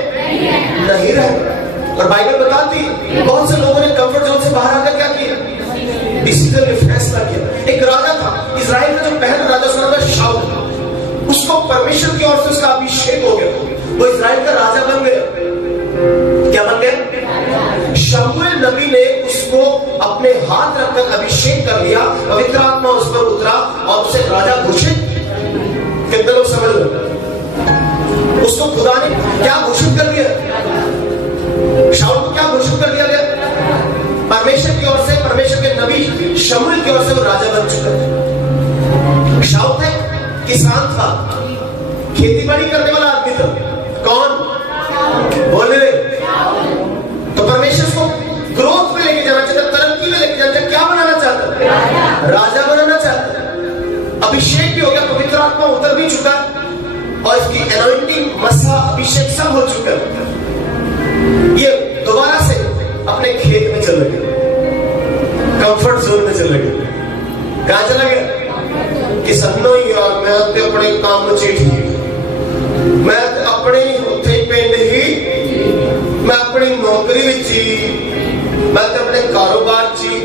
नहीं रहना। और बाइबल बताती बहुत से लोगों ने कंफर्ट जोन से बाहर आकर क्या किया? डिसीजन ने फैसला किया। एक राजा था इजराइल का, जो पहला राजा उसका नाम था शाऊल। उसको परमेश्वर की ओर से उसका अभिषेक हो गया, वो इजराइल का राजा बन गया। क्या बन गया? शमूएल नबी ने उसको अपने हाथ रखकर अभिषेक कर लिया, पवित्र आत्मा उस पर उतरा और उसे राजा घोषित। कितने लोग समझ लो? उसको खुदा ने क्या घोषित कर दिया? शाऊल को क्या घोषित कर दिया गया? परमेश्वर की ओर से, परमेश्वर के नबी शमूएल की ओर से वो राजा बन चुका है। शाऊल था, किसान था, खेती बाड़ी करने वाला आदमी था। कौन बोले? तो परमेश्वर को ग्रोथ में लेके जाना चाहता, तरक्की में लेके जाना चाहता। क्या बनाना चाहता? राजा बनाना चाहता। अभिषेक भी हो गया, पवित्र आत्मा उतर भी चुका और इसकी एनॉइंटिंग, मसा, अभिषेक सब हो चुका है। ये दोबारा से अपने खेत में चल गया, कंफर्ट जोन में चल गया। कहां चला गया? कि सन्नो यार मैं तो अपने काम में ठीक, मैं तो अपने उत्थे पिंड ही, मैं अपनी नौकरी में जी, मैं तो अपने कारोबार जी,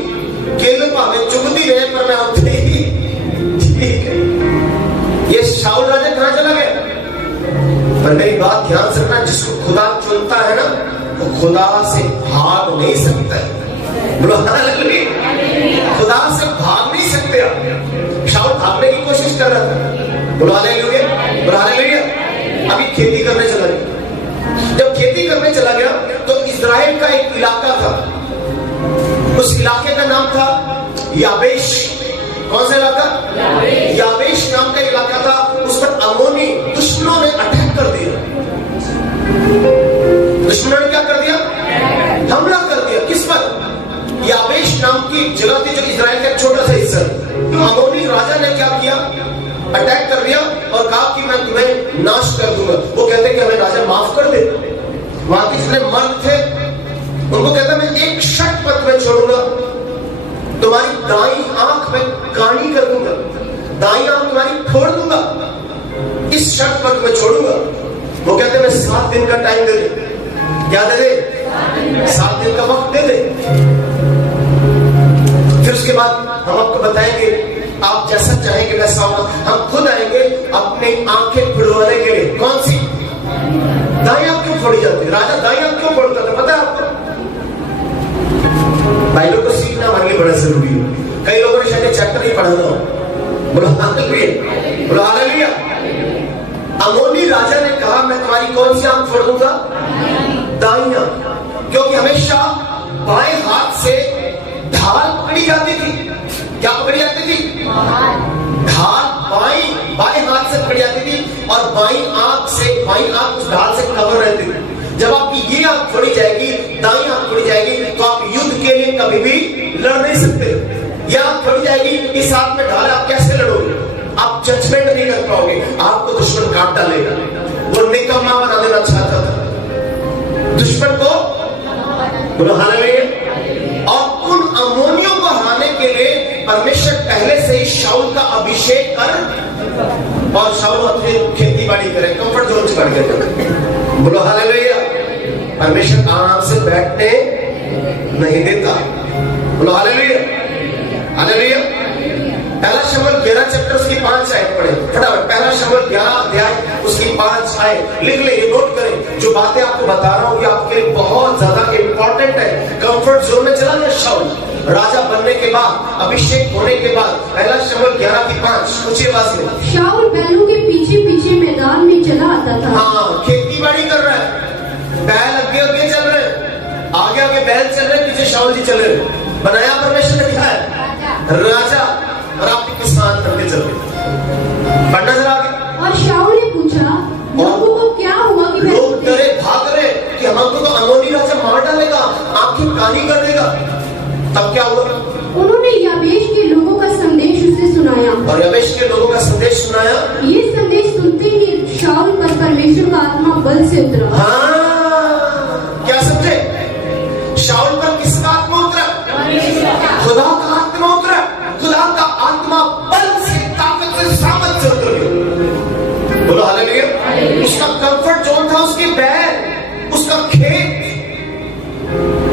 किल भावे चुभती रहे पर मैं उत्थे ही ठीक है। ये शाऊल राजा कहां चला गया? पर मेरी बात ध्यान से रखना, जिसको खुदा चुनता है ना, वो खुदा से भाग नहीं सकता है। बोलो हालेलुया। खुदा से भाग नहीं सकते आप। शाऊल भागने की कोशिश कर रहा था। बोलो हालेलुया, बोलो हालेलुया। अभी खेती करने चला गया। जब खेती करने चला गया तो इजराइल का एक इलाका था, उस इलाके का नाम था याबेश। कौन सा इलाका? याबेश नाम का इलाका था। उस पर अमोनी दुश्मनों ने अटैक कर दिया। दुश्मनों ने क्या कर दिया? हमला कर दिया। किस पर? याबेश नाम की जगह थी, जो इजराइल का छोटा सा हिस्सा। तो अमोनी राजा ने क्या किया? अटैक कर दिया और कहा कि मैं तुम्हें नाश कर दूंगा। वो कहते कि हमें राजा माफ कर दे। वहां के जितने मर्द थे उनको कहता मैं एक शर्त पर तुम्हें छोड़ूंगा, तुम्हारी दाई आंख में कानी कर दूंगा, दाई आंख तुम्हारी फोड़ दूंगा, इस शर्त पर तुम्हें छोड़ूंगा। वो कहते मैं 7 दिन का टाइम दे दे। क्या दे दे? 7 दिन का वक्त दे दे। फिर उसके बाद हम आपको बताएंगे, आप जैसा चाहेंगे वैसा होगा। हम खुद आएंगे अपनी आंखें फुड़वाने के लिए। कौन सी? दाई आंख क्यों फोड़ी जाती है? राजा दाई आंख क्यों फोड़ता था पता है आपको? भाइयों को सीखना हमारे लिए बड़ा जरूरी है। कई लोगों ने शायद चैप्टर नहीं पढ़ा था। बोलो हालेलुया, बोलो हालेलुया। अमोनी राजा ने कहा मैं तुम्हारी कौन सी आंख फोड़ दूंगा? दाई आंख। क्योंकि हमेशा बाएं हाथ से ढाल पकड़ी जाती थी। क्या पकड़ी जाती थी? ढाल बाएं हाथ से पकड़ी जाती थी और बाएं आंख उस ढाल से कवर रहती थी। जब आपकी ये आंख फोड़ी जाएगी, दाई आंख फोड़ी जाएगी, तो आप युद्ध के लिए कभी भी लड़ नहीं सकते। ये आंख फोड़ी जाएगी, इस हाथ में ढाल, आप कैसे लड़ोगे? आप जजमेंट नहीं कर पाओगे, आपको दुश्मन काट डालेगा। वो निकम्मा बना देना चाहता था दुश्मन को। बोलो हालेलुया। और उन अमोनियों को हराने के लिए परमेश्वर पहले से ही शाऊल का अभिषेक कर, और शाऊल अपनी खेती बाड़ी करे, कंफर्ट जोन से बढ़ गया। बोलो हालेलुया। परमेश्वर आराम से बैठने नहीं देता। बोलो हालेलुया, हालेलुया। पहला शमूएल 11 चैप्टर उसकी 5 आयत पढ़े फटाफट। पहला शमूएल 11 अध्याय उसकी 5 आयत लिख ले, ये नोट करें। जो बातें आपको बता रहा हूँ ये आपके लिए बहुत ज्यादा इंपॉर्टेंट है। कंफर्ट जोन में चला गया शाऊल, राजा बनने के बाद, अभिषेक होने के बाद। पहला शमूएल 11 की 5, ऊंची आवाज में। शाऊल बैलों के पीछे पीछे मैदान में चला आता था। हाँ, खेती बाड़ी कर रहा है, बैल आगे आगे चल रहे हैं, आगे आगे बैल चल रहे हैं, पीछे शाऊल जी चल रहे हैं। बनाया परमेश्वर ने क्या है? राजा। और आप किसान करके चल रहे। पढ़ना जरा आगे। और शाऊल ने पूछा लोगों को क्या हुआ कि लोग डरे, भाग रहे कि हमको तो अमोनी राजा मार डालेगा, आंखें काली कर देगा। तब क्या हुआ? उन्होंने याबेश के लोगों का संदेश उसे सुनाया। और याबेश के लोगों का संदेश सुनाया। ये संदेश सुनते ही शाऊल पर परमेश्वर का आत्मा बल से उतरा। हाँ, क्या समझे? शाऊल पर किसका आत्मा उतरा? खुदा का आत्मा उतरा। खुदा का आत्मा बल से, ताकत से, सामर्थ से उतर गया। बोलो हालेलुया। उसका कंफर्ट जोन था उसके बैल, उसका खेत।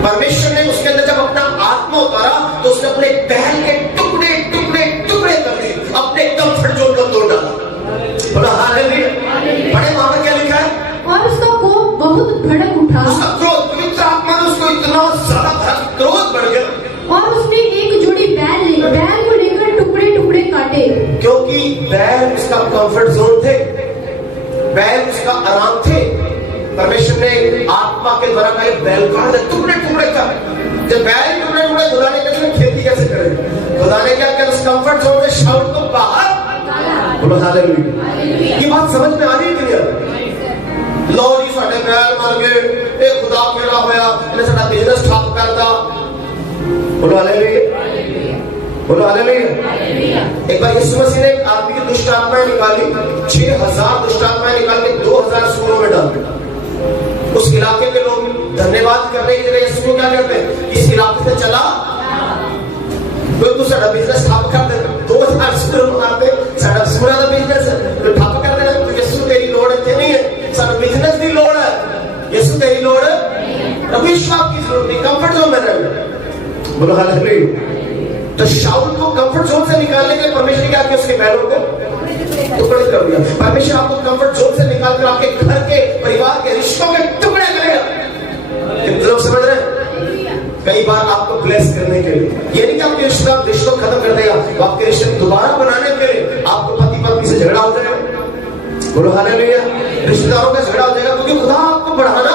परमेश्वर ने उसके अंदर जब अपना आत्मा उतारा तो उसने अपने बैल के टुकड़े टुकड़े टुकड़े कर दिए, अपने कंफर्ट जोन को तोड़ डाला। बोला हालेलुया। बड़े मामा क्या लिखा है? और उसका कोप बहुत भड़क उठा उसका क्रोध, पवित्र आत्मा ने उसको इतना ज्यादा क्रोध बढ़ गया, और उसने एक जोड़ी बैल को लेकर टुकड़े टुकड़े काटे। क्योंकि बैल उसका कंफर्ट जोन थे, बैल उसका आराम थे। परमेश्वर ने आत्मा के द्वारा कहा बैल काट दे, टुकड़े टुकड़े कर। जब बैल टुकड़े टुकड़े खुदा ने कहा खेती कैसे करें? खुदा ने क्या किया? उस कंफर्ट जोन से शाऊल को बाहर। बोलो हालेलुया। ये बात समझ में आ रही है कि नहीं? लो जी साडे बैल मर गए, एक खुदा केड़ा होया, इन्हें साडा बिजनेस ठप करता। बोलो हालेलुया। बोलो हालेलुया। एक बार यीशु मसीह ने एक आदमी की दुष्ट आत्माएं निकाली, 6000 दुष्ट आत्माएं निकाल के 2000 स्कूलों में डाल दिया। उस इलाके के लोग धन्यवाद करने की जगह यीशु को क्या कहते हैं? इस इलाके से चला, कोई तो साडा बिजनेस ठप कर दे। 2000 स्कूलों में आते साडा पूरा दा बिजनेस है ठप कर देना। तो यीशु तेरी लोड़ इतनी नहीं है, साडा बिजनेस की लोड़ है। यीशु तेरी लोड़ है, विश्वास की जरूरत नहीं, कंफर्ट जोन में रहना। बोलो हालेलुया। तो शाऊल को कंफर्ट जोन से निकालने के लिए परमेश्वर ने क्या किया? उसके बैलों को टुकड़े कर दिया। परमेश्वर आपको कंफर्ट जोन से निकालकर आपके घर के, परिवार के, रिश्तों के टुकड़े करेगा। कितने लोग समझ रहे हैं? कई बार आपको ब्लेस करने के लिए, ये नहीं कि आपके रिश्तों खत्म कर देगा, तो आपके रिश्ते दोबारा बनाने के लिए आपको पति पत्नी से झगड़ा हो जाएगा। बोलो हालेलुया। रिश्तेदारों का झगड़ा हो जाएगा, क्योंकि खुदा आपको बढ़ाना,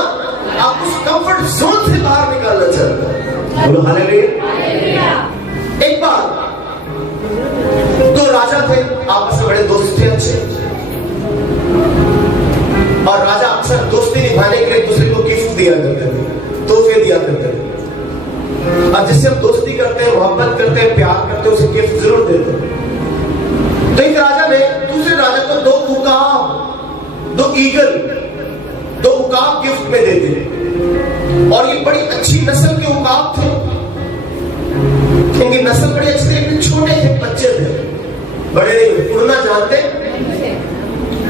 आप उस कंफर्ट जोन से बाहर निकालना चाहता है। बोलो हालेलुया। एक बार दो राजा थे, आपस में बड़े दोस्त थे, अच्छे। और राजा अक्सर दोस्ती निभाने के लिए दूसरे को गिफ्ट दिया करते थे, तोहफे दिया करते थे। और जिससे हम दोस्ती करते हैं, मोहब्बत करते हैं, प्यार करते हैं, उसे गिफ्ट जरूर देते हैं। तो एक राजा ने दूसरे राजा को 2 उकाब, 2 ईगल, 2 उकाब गिफ्ट में दे दिए। और ये बड़ी अच्छी नस्ल के उकाब थे, इनकी नस्ल बड़ी अच्छी थी, लेकिन छोटे थे, बच्चे थे, बड़े नहीं, उड़ना जानते।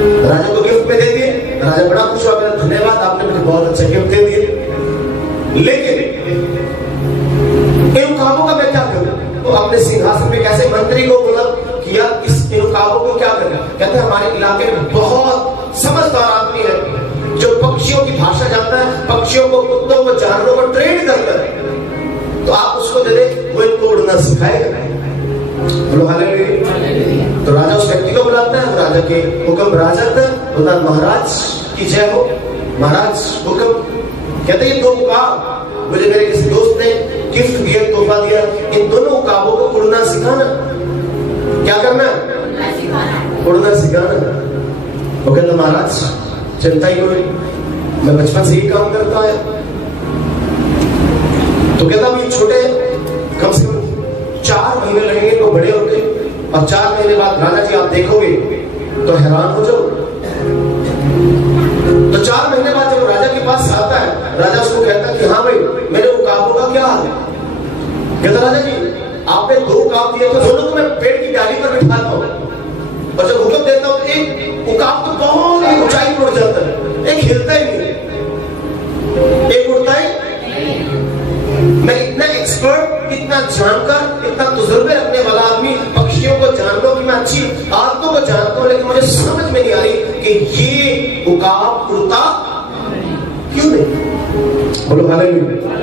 राजा को गिफ्ट में दे दिए। राजा बड़ा खुश हुआ, मेरा धन्यवाद, आपने मुझे बहुत अच्छा गिफ्ट दे दिए। लेकिन इन उकाबों का मैं क्या करूं? तो अपने सिंहासन पे कैसे मंत्री को बोला कि यार इस इन उकाबों को क्या करें? कहते हैं हमारे इलाके में बहुत समझदार आदमी है जो पक्षियों की भाषा जानता है, पक्षियों को, कुत्तों को, जानवरों को ट्रेन करता है, तो आप उसको दे दे, वो इनको उड़ना सिखाएगा। बोलो हालेलुया। तो राजा उस व्यक्ति को बुलाता है, राजा के हुक्म राजा था, बोलता महाराज की जय हो, महाराज हुक्म। कहते हैं 2 उकाब मुझे मेरे किसी दोस्त ने गिफ्ट दिया, तोहफा दिया, इन दोनों उकाबों को उड़ना सिखाना। क्या करना? उड़ना सिखाना। वो कहता महाराज चिंता ही कोई, मैं बचपन से ही काम करता है। तो कहता अभी छोटे, कम से कम 4 महीने लगेंगे तो बड़े होते, और 4 महीने बाद राजा जी आप देखोगे तो हैरान हो जाओ। तो 4 महीने बाद जब राजा के पास आता है, राजा उसको कहता है कि हाँ भाई मेरे उकाबों का क्या हाल है? कहता राजा जी आपने 2 उकाब दिए, तो दोनों को मैं पेड़ की डाली पर बिठाता हूँ, और जब हुक्म देता हूँ एक उकाब तो बहुत ही ऊंचाई पर उड़ जाता है, एक हिलता ही नहीं, एक उड़ता ही। मैं इतना एक्सपर्ट, इतना जानकर, इतना तजुर्बे रखने वाला आदमी, पक्षियों को जानता हूं कि मैं अच्छी आदतों को जानता हूं, लेकिन मुझे समझ में नहीं आ रही कि ये उकाब उड़ता क्यों नहीं। बोलो हालेलुया।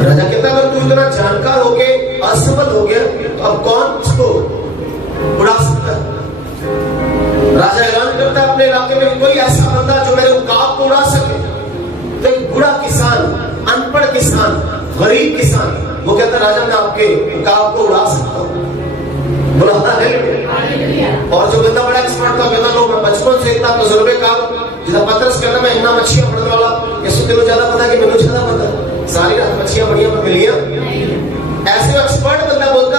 राजा कहता अगर तू इतना जानकार हो गए, असफल हो गया, तो अब कौन उसको उड़ा सकता है? राजा ऐलान करता है अपने इलाके में कोई ऐसा बंदा जो मेरे उकाब को उड़ा सके। तो एक बूढ़ा किसान, अनपढ़ किसान, गरीब किसान, वो कहता राजा मैं आपके उकाब को उड़ा सकता हूँ। बोला हालेलुया। और जो बंदा बड़ा एक्सपर्ट था, कहता लो मैं बचपन से इतना तजुर्बेकार, जितना पतरस कहता मैं इतना मच्छियां पकड़ने वाला, यीशु तेरे ज्यादा पता है कि मैंने ज्यादा पता, सारी रात मच्छियां बढ़िया पर मिलियां। ऐसे एक्सपर्ट बंदा बोलता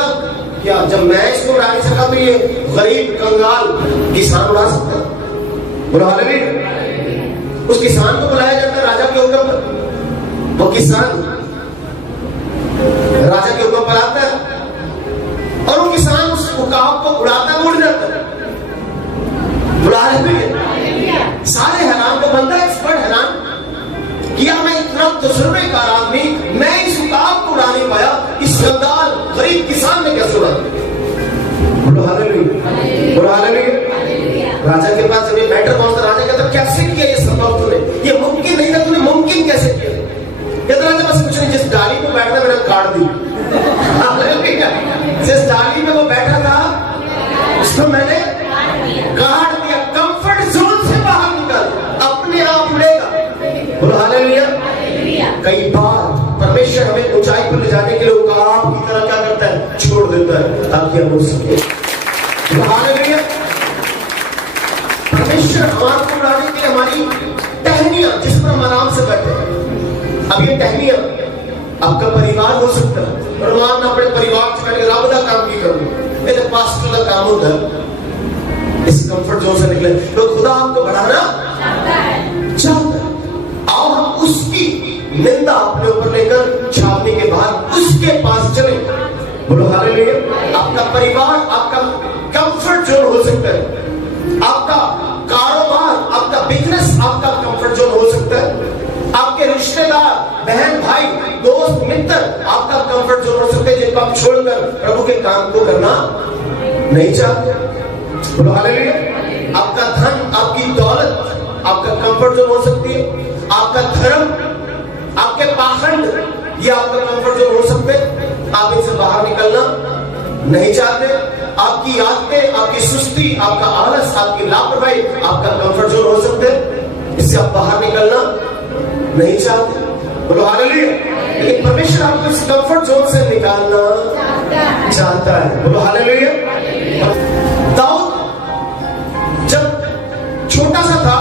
क्या जब मैं इसको उड़ा नहीं सका तो ये गरीब कंगाल किसान उड़ा सकता है? बोला हालेलुया। उस किसान को बुलाया जाता है राजा के हुक्म पर, वो किसान राजा के हुक्म पर आता है और वो किसान उस उकाब को उड़ाता उड़ जाता है। बुला हालेलुया। सारे हैरान, को बंदा एक्सपर्ट हैरान किया मैं इतना तजुर्बेकार आदमी, मैं इस उकाब को उड़ा नहीं पाया, इस कंगाल बोलो हालेलुया। राजा के पास जब ये मैटर पहुंचता, राजा कहता कैसे किया ये संभव तूने, ये मुमकिन नहीं था, तूने मुमकिन कैसे किया? कहता राजा बस कुछ नहीं, जिस डाली पे बैठा था मैंने काट दी। हालेलुया। जिस डाली पे वो बैठा था उसको मैंने काट दिया, कंफर्ट जोन से बाहर निकल, अपने आप उड़ेगा। बोलो हालेलुया। कई बार परमेश्वर हमें ऊंचाई पर ले जाने के लिए उकाब की तरह क्या करता है, छोड़ देता है ताकि हम उड़ सके। बोलो हालेलुया। परमेश्वर हमारे को उड़ाने के लिए हमारी टहनियां जिस पर हम आराम से बैठे हैं, अब ये टहनियां आपका परिवार हो सकता है, और मान अपने परिवार से बैठे रब का काम की करूंगा, मेरे पास्टर का काम होता है इस कंफर्ट जोन से निकले। तो खुदा आपको बढ़ाना चाहता है। आओ हम उसकी निंदा अपने ऊपर लेकर छापने के बाद उसके पास चले। बोलो हालेलुया। आपका परिवार आपका कंफर्ट जोन हो सकता है, आपका कारोबार, आपका बिजनेस आपका कंफर्ट जोन हो सकता है, आपके रिश्तेदार, बहन भाई, दोस्त, मित्र आपका कंफर्ट जोन हो सकता है, जिनको आप छोड़कर प्रभु के काम को करना नहीं चाहते। बोलो हालेलुया। आपका धन, आपकी दौलत आपका कंफर्ट जोन हो सकती है, आपका धर्म, आपके पाखंड ये आपका कंफर्ट जोन हो सकते हैं, आप इनसे बाहर निकलना नहीं चाहते। आपकी आदतें, आपकी सुस्ती, आपका आलस, आपकी लापरवाही आपका कंफर्ट जोन हो सकते हैं, इससे आप बाहर निकलना नहीं चाहते। बोलो हालेलुया। लेकिन परमेश्वर आपको इस कंफर्ट जोन से निकालना चाहता है। बोलो हालेलुया। दाऊद जब छोटा सा था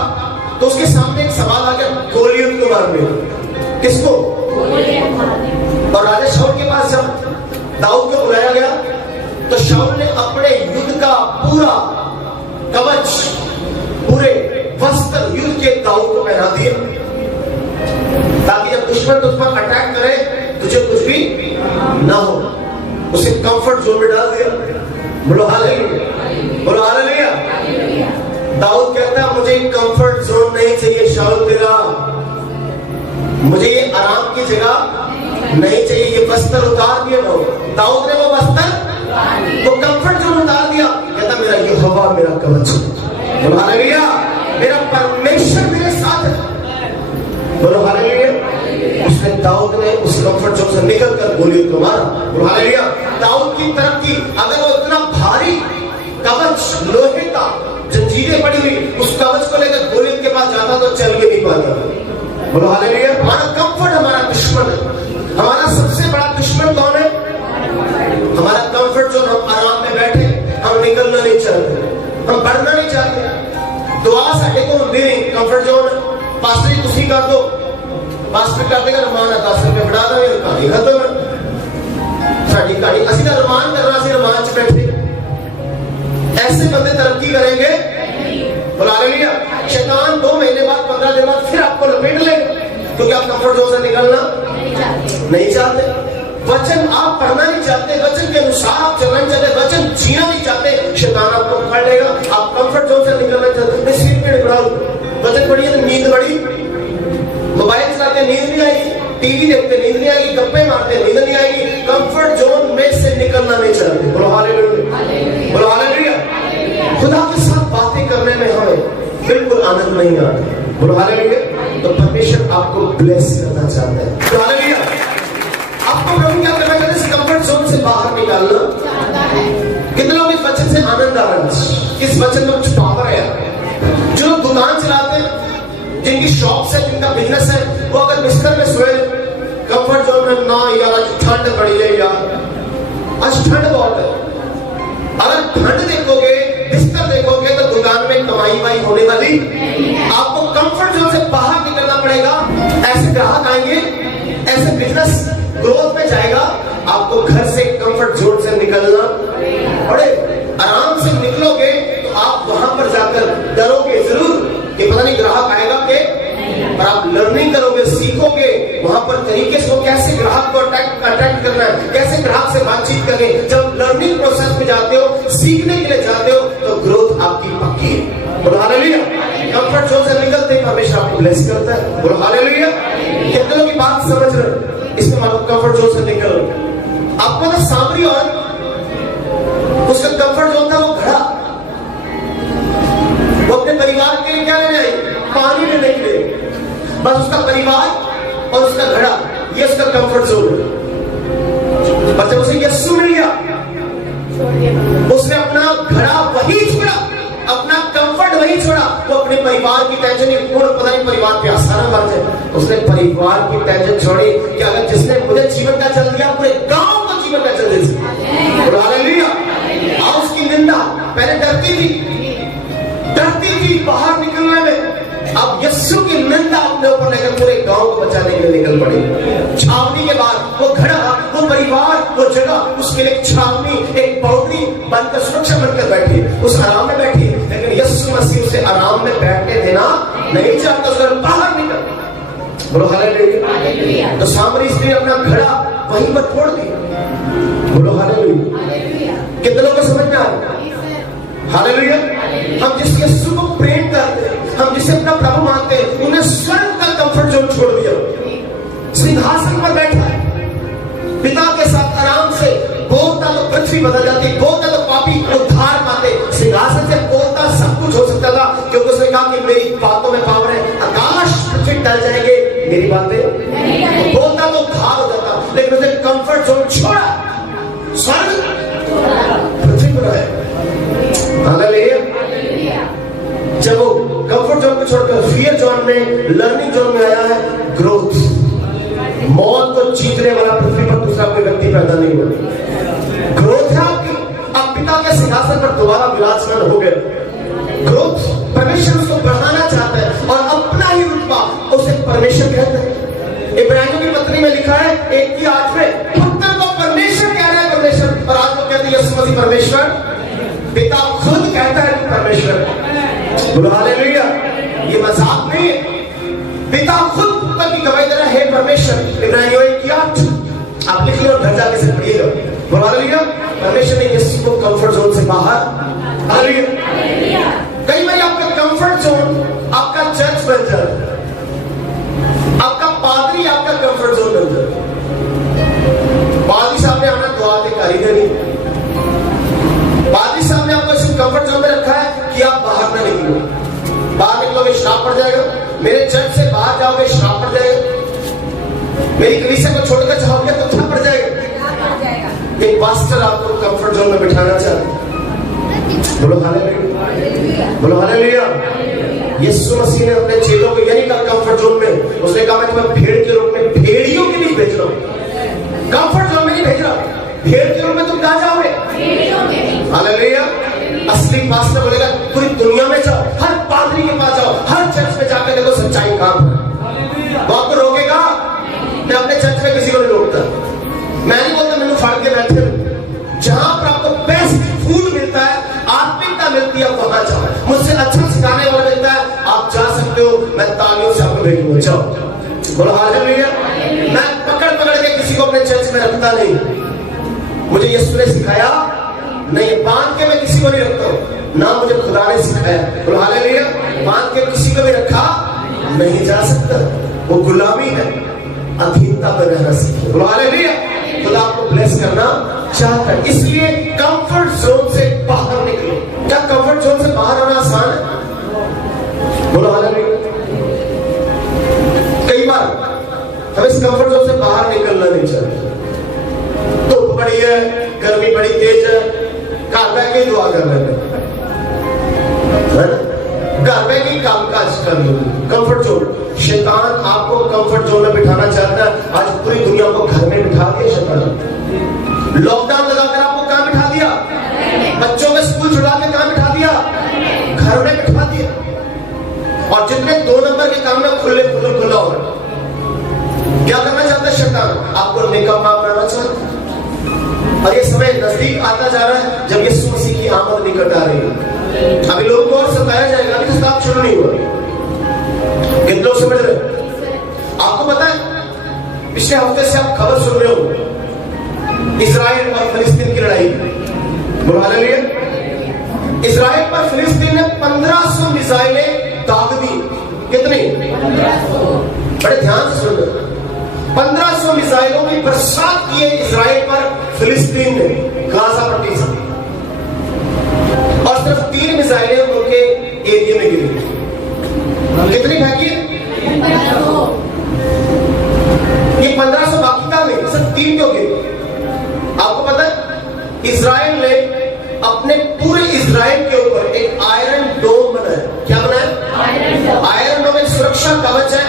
तो उसके सामने एक सवाल आ गया, गोलियत को मारने। किसको? और राजा शाऊल के पास जब दाऊद को बुलाया गया तो शाऊल ने अपने युद्ध का पूरा कवच, पूरे वस्त्र युद्ध के दाऊद को पहना दिए, ताकि जब दुश्मन तुझ पर अटैक करे तुझे कुछ भी ना हो। उसे कंफर्ट जोन में डाल दिया। बोलो हालेलुया। बोलो हालेलुया। दाऊद कहता है मुझे कंफर्ट जोन नहीं चाहिए शाऊल तेरा, मुझे ये आराम की जगह नहीं चाहिए, ये वस्त्र उतार दिया। दाऊद ने वो वस्त्र, वो कंफर्ट जोन उतार दिया। कहता मेरा यहोवा मेरा कवच है। बोलो हालेलुया। मेरा परमेश्वर मेरे साथ है। बोलो हालेलुया। उसने दाऊद ने उस कंफर्ट जोन से निकलकर गोलियत को मारा। बोलो हालेलुया। दाऊद की तरफ की अगर वो इतना भारी कवच लोहे का जंजीरें पड़ी हुई, उस कवच को लेकर गोलियत के पास जाता तो चल के नहीं पाता। बोलो हालेलुया। हमारा कंफर्ट हमारा दुश्मन है। हमारा सबसे बड़ा दुश्मन कौन है? हमारा कंफर्ट जोन। हम आराम में बैठे, हम निकलना नहीं चाहते, हम बढ़ना नहीं चाहते। दुआ साढ़े को ਹੁੰਦੀ नहीं, कंफर्ट जोन पास्टर जी तुसी कर दो, पास्टर कर देगा, रमान 10 रुपए बढ़ा देंगे, कहानी खत्म है। साड़ी कहानी असि का रमान करना, असि रमान च बैठे। ऐसे बंदे तरक्की करेंगे? बोलो हालेलुया। शैतान 2 महीने बाद, 15 दिन बाद फिर आपको लपेट लेगा, क्योंकि आप कंफर्ट जोन से निकलना नहीं चाहते। वचन आप पढ़ना नहीं चाहते, वचन के अनुसार आप चलना नहीं चाहते, वचन जीना नहीं चाहते, शैतान आपको पकड़ लेगा। आप कंफर्ट जोन से निकलना चाहते, मैं सिर पीड़ बढ़ाऊं, वचन पढ़िए तो नींद बढ़ी, मोबाइल चलाते नींद नहीं आएगी, टीवी देखते नींद नहीं आएगी, गप्पे मारते नींद नहीं आएगी, कंफर्ट जोन में से निकलना नहीं चाहते। बोलो हालेलुया। बोलो हालेलुया। खुदा के साथ बातें करने में हमें बिल्कुल आनंद नहीं आता। बोलो हालेलुया। तो परमेश्वर आपको ब्लेस करना चाहता है। बोलो हालेलुया। आपको प्रभु क्या करना चाहते हैं? कंफर्ट जोन से बाहर निकालना चाहता है। कितने लोग इस वचन से आनंद आ रहे हैं? इस वचन में कुछ पावर है। जो लोग दुकान चलाते हैं, जिनकी शॉप्स है, जिनका बिजनेस है, वो अगर बिस्तर में सोए कंफर्ट जोन में, ना यार आज ठंड पड़ी है, यार आज ठंड बहुत है। अगर ठंड देखोगे, बिस्तर देखोगे, तो दुकान में कमाई वाई होने वाली। आपको कंफर्ट जोन से बाहर निकलना पड़ेगा। ऐसे ग्राहक आएंगे, ऐसे बिजनेस ग्रोथ में जाएगा। आपको घर से कंफर्ट जोन से निकलना बड़े आराम से निकलोगे तो आप वहां पर जाकर डरोगे जरूर कि पता नहीं ग्राहक आएगा के, पर आप लर्निंग करोगे, सीखोगे वहां पर तरीके से कैसे ग्राहक को अट्रैक्ट करना है, कैसे ग्राहक से बातचीत करें। जब लर्निंग प्रोसेस में जाते हो, सीखने के लिए जाते हो, तो ग्रोथ आपकी पक्की है। बोलो हालेलुया। कंफर्ट जोन से निकलते ही परमेश्वर आपको ब्लेस करता है। बोलो हालेलुया। कितने लोग की बात समझ रहे हैं? इसमें मानो कंफर्ट जोन से निकल आपको तो सामरी और उसका कंफर्ट जोन था वो घड़ा, परिवार के लिए क्या लेने आई? पानी लेने के लिए। बस उसका परिवार और उसका घड़ा, ये उसका कंफर्ट जोन है। पर जब उसे यीशु मिल गया, उसने अपना घड़ा वही छोड़ा, अपना कंफर्ट वही छोड़ा। वो अपने परिवार की टेंशन नहीं, पता नहीं परिवार पे आसाना मर जाए, उसने परिवार की टेंशन छोड़ी कि अगर जिसने मुझे जीवन का जल दिया, पूरे गांव को जीवन का जल दे। हालेलुया। और उसकी निंदा पहले डरती थी बाहर निकलने में, अब यीशु की निंदा अपने ऊपर लेकर पूरे गांव को बचाने के लिए निकल पड़ी। छावनी के बाद वो घड़ा, वो परिवार, वो जगह, उसके लिए एक छावनी, एक बाउंड्री बनकर, सुरक्षा बनकर बैठी, उस आराम में बैठी। लेकिन यीशु मसीह उसे आराम में बैठने देना नहीं चाहता, उसको बाहर निकल। बोलो हालेलुया। तो सामरी स्त्री अपना घड़ा वहीं पर छोड़ दी। बोलो हालेलुया। कितने लोगों को समझ में आ रहा है? हालेलुया। हम जिस यीशु को प्रेम करते हैं, हम जिसे अपना प्रभु मानते हैं, उन्हें स्वर्ग का कंफर्ट जोन छोड़ दिया, सिंहासन पर बैठा है पिता के साथ आराम से। बोलता तो पृथ्वी बदल जाती, बोलता तो पापी उद्धार पाते। सिंहासन से बोलता सब कुछ हो सकता था, क्योंकि उसने कहा कि मेरी बातों में पावर है, आकाश पृथ्वी टल जाएंगे, मेरी बातें बोलता तो उद्धार हो जाता। लेकिन उसने कंफर्ट जोन छोड़ा, स्वर्ग पृथ्वी पर है। हालेलुया। जब वो कंफर्ट जोन को छोड़कर फियर जोन में, लर्निंग जोन में आया है, ग्रोथ। मौत को जीतने वाला पृथ्वी पर दूसरा कोई व्यक्ति पैदा नहीं हुआ। ग्रोथ है आपकी, आप पिता के सिंहासन पर दोबारा विराजमान हो गए। ग्रोथ, परमेश्वर उसको बढ़ाना चाहता है और अपना ही रुतबा उसे परमेश्वर कहता है। इब्राहिम की पत्री में लिखा है 1:8 में, पुत्र को परमेश्वर कह रहा है परमेश्वर, और आज को कहते हैं यीशु मसीह परमेश्वर। पिता खुद कहता है परमेश्वर। बोलो हालेलुया। ये मजाक नहीं है, पिता खुद पुत्र की गवाही दे रहा है, हे परमेश्वर। इब्राहिम 1:8 आप लिख लो और घर जाके से पढ़िएगा। बोलो हालेलुया। परमेश्वर ने यीशु को कंफर्ट जोन से बाहर, हालेलुया। कई बार आपका कंफर्ट जोन आपका चर्च बन जाए, आपका पादरी आपका कंफर्ट जोन बन जाए। पादरी साहब ने हमें दुआ के कारीगर नहीं, पादरी साहब ने आपको इस कंफर्ट जोन में रखा है कि आप बाहर ना निकलो। बाहर निकलोगे श्राप पड़ जाएगा, मेरे चर्च से बाहर जाओगे श्राप पड़ जाएगा, मेरी कलीसिया को छोड़कर जाओगे तो क्या पड़ जाएगा। एक पास्टर आपको कंफर्ट जोन में बिठाना चाहते। बोलो हालेलुया। बोलो हालेलुया। यीशु मसीह ने अपने चेलों को यही कहा कंफर्ट जोन में, उसने कहा मैं तुम्हें भेड़ के रूप में भेड़ियों के लिए भेज रहा हूं, कंफर्ट जोन में नहीं भेज रहा। भेड़ के रूप में तुम कहां जाओगे? हालेलुया। असली पास्टर बोलेगा पूरी दुनिया में जाओ, हर पादरी के पास जाओ, हर चर्च में जाकर देखो सच्चाई काम है। वो आपको रोकेगा? मैं अपने चर्च में किसी को नहीं रोकता, मैं नहीं बोलता मैंने फाड़ के बैठे। जहां पर आपको बेस्ट फूड मिलता है, आत्मिकता मिलती है, वहां जाओ। मुझसे अच्छा सिखाने वाला मिलता है, आप जा सकते हो, मैं तालियों से आपको भेजूंगा, जाओ। बोलो हालेलुया। मैं पकड़ के किसी को अपने चर्च में रखता नहीं, मुझे यीशु ने सिखाया नहीं, बांध के मैं किसी को नहीं रखता हूं, ना मुझे खुदा ने सिखाया। बोलो हालेलुया। बांध के किसी को भी रखा नहीं जा सकता, वो गुलामी है, अधीनता पर रहना सीखो। बोलो हालेलुया। खुदा आपको ब्लेस करना चाहता है, इसलिए कंफर्ट जोन से बाहर निकलो। क्या कंफर्ट जोन से बाहर आना आसान है? बोलो हालेलुया। कई बार हम इस कंफर्ट जोन से बाहर निकलना नहीं चाहते। धूप बड़ी है, गर्मी बड़ी तेज है, घर बैठ के दुआ कर लेते, घर बैठ के काम काज कर लो। कंफर्ट जोन, शैतान आपको कंफर्ट जोन में बिठाना चाहता है। आज पूरी दुनिया को घर में बिठा दिया शैतान। लॉकडाउन लगाकर आपको कहां बिठा दिया? बच्चों में स्कूल छुड़ा के कहां बिठा दिया? घर में बिठा दिया। और जितने 2 नंबर के काम में खुला हो रहा, क्या करना चाहता है शैतान? आपको निकम्मा बनाना चाहता है। और ये समय नजदीक आता जा रहा है जब यीशु मसीह की आमद निकट आ रही है। अभी लोगों को और सताया जाएगा, अभी तो स्टाफ शुरू नहीं हुआ। कितने लोग समझ रहे? आपको पता है पिछले हफ्ते से आप खबर सुन रहे हो इजराइल और फिलिस्तीन की लड़ाई। बोलो हालेलुया। इजराइल पर फिलिस्तीन ने 1500 मिसाइलें दाग दी। कितनी? 1500। बड़े ध्यान से सुन रहे, 1500 मिसाइलों की बरसात की है इजराइल पर फिलिस्तीन ने, गाजा पट्टी से। और सिर्फ 3 मिसाइलें उनके एरिया में गिरी। कितनी फेंकी है? ये 1500 बाकी का नहीं, सिर्फ 3 क्यों गिरी? आपको पता है इजराइल ने अपने पूरे इजराइल के ऊपर एक आयरन डोम बनाया। क्या बनाया? आयरन डोम एक सुरक्षा कवच है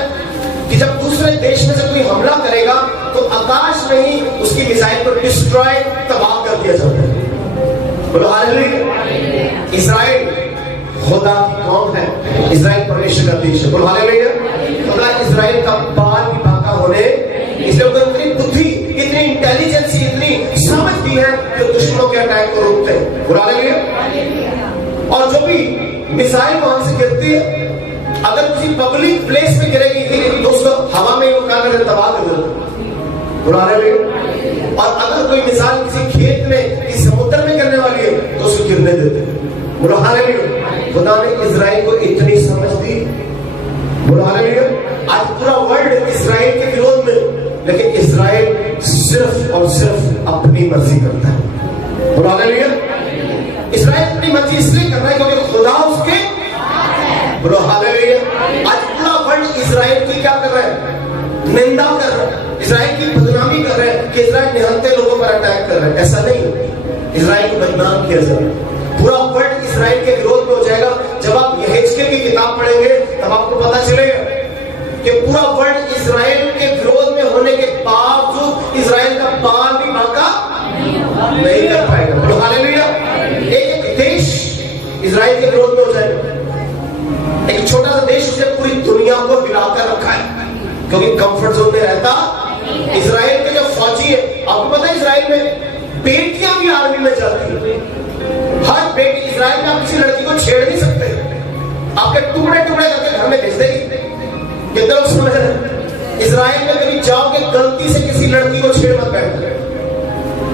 कि जब दूसरे देश में से कोई हमला करेगा तो आकाश में ही उसकी मिसाइल को डिस्ट्रॉय, तबाह कर दिया जाता है। बोलो हालेलुया। इजराइल खुदा की कौम है, इजराइल परमेश्वर का देश है। बोलो हालेलुया। खुदा इजराइल का बाल भी बाका होने, इसलिए उनको इतनी बुद्धि, इतनी इंटेलिजेंसी, इतनी समझ दी है कि दुश्मनों के अटैक को रोकते हैं। बोलो हालेलुया। और जो भी मिसाइल वहां से गिरती है, अगर किसी पब्लिक प्लेस में गिरेगी तो उसको हवा में उठा कर तबाह कर देते। और अगर कोई मिसाइल किसी खेत में, किसी समुद्र में गिरने वाली है तो उसको गिरने देते। बोलो हालेलुया। खुदा ने इजराइल को इतनी समझ दी। बोलो हालेलुया। आज पूरा वर्ल्ड इजराइल के विरोध में, लेकिन इजराइल सिर्फ और सिर्फ अपनी मर्जी करता है। बोलो हालेलुया। इजराइल अपनी मर्जी इसलिए कर रहा है क्योंकि खुदा उसके। बोलो हालेलुया। आज पूरा वर्ल्ड इजराइल की क्या कर रहा है? निंदा कर रहा है, इजराइल की बदनामी कर रहे हैं कि इजराइल निहत्थे लोगों पर अटैक कर रहे हैं। ऐसा नहीं, इजराइल को बदनाम किया जाए। पूरा वर्ल्ड इजराइल के विरोध में हो जाएगा। जब आप यहेजकेल की किताब पढ़ेंगे तब आपको पता चलेगा कि पूरा वर्ल्ड इजराइल के विरोध में होने के बावजूद इजराइल का बाल भी बाका नहीं कर पाएगा। बोलो हालेलुया। एक देश इजराइल के विरोध में हो जाएगा। एक छोटा सा देश उसने पूरी दुनिया को हिलाकर रखा है क्योंकि कंफर्ट जोन में रहता। इजराइल के जो फौजी है, आपको पता है इजराइल में बेटियां भी आर्मी में जाती है। हर बेटी इजराइल में आप किसी लड़की को छेड़ नहीं सकते, आपके टुकड़े टुकड़े करके घर में भेज देगी। कितने लोग समझ रहे हैं? इजराइल में कभी जाओगे गलती से किसी लड़की को छेड़ मत बैठना।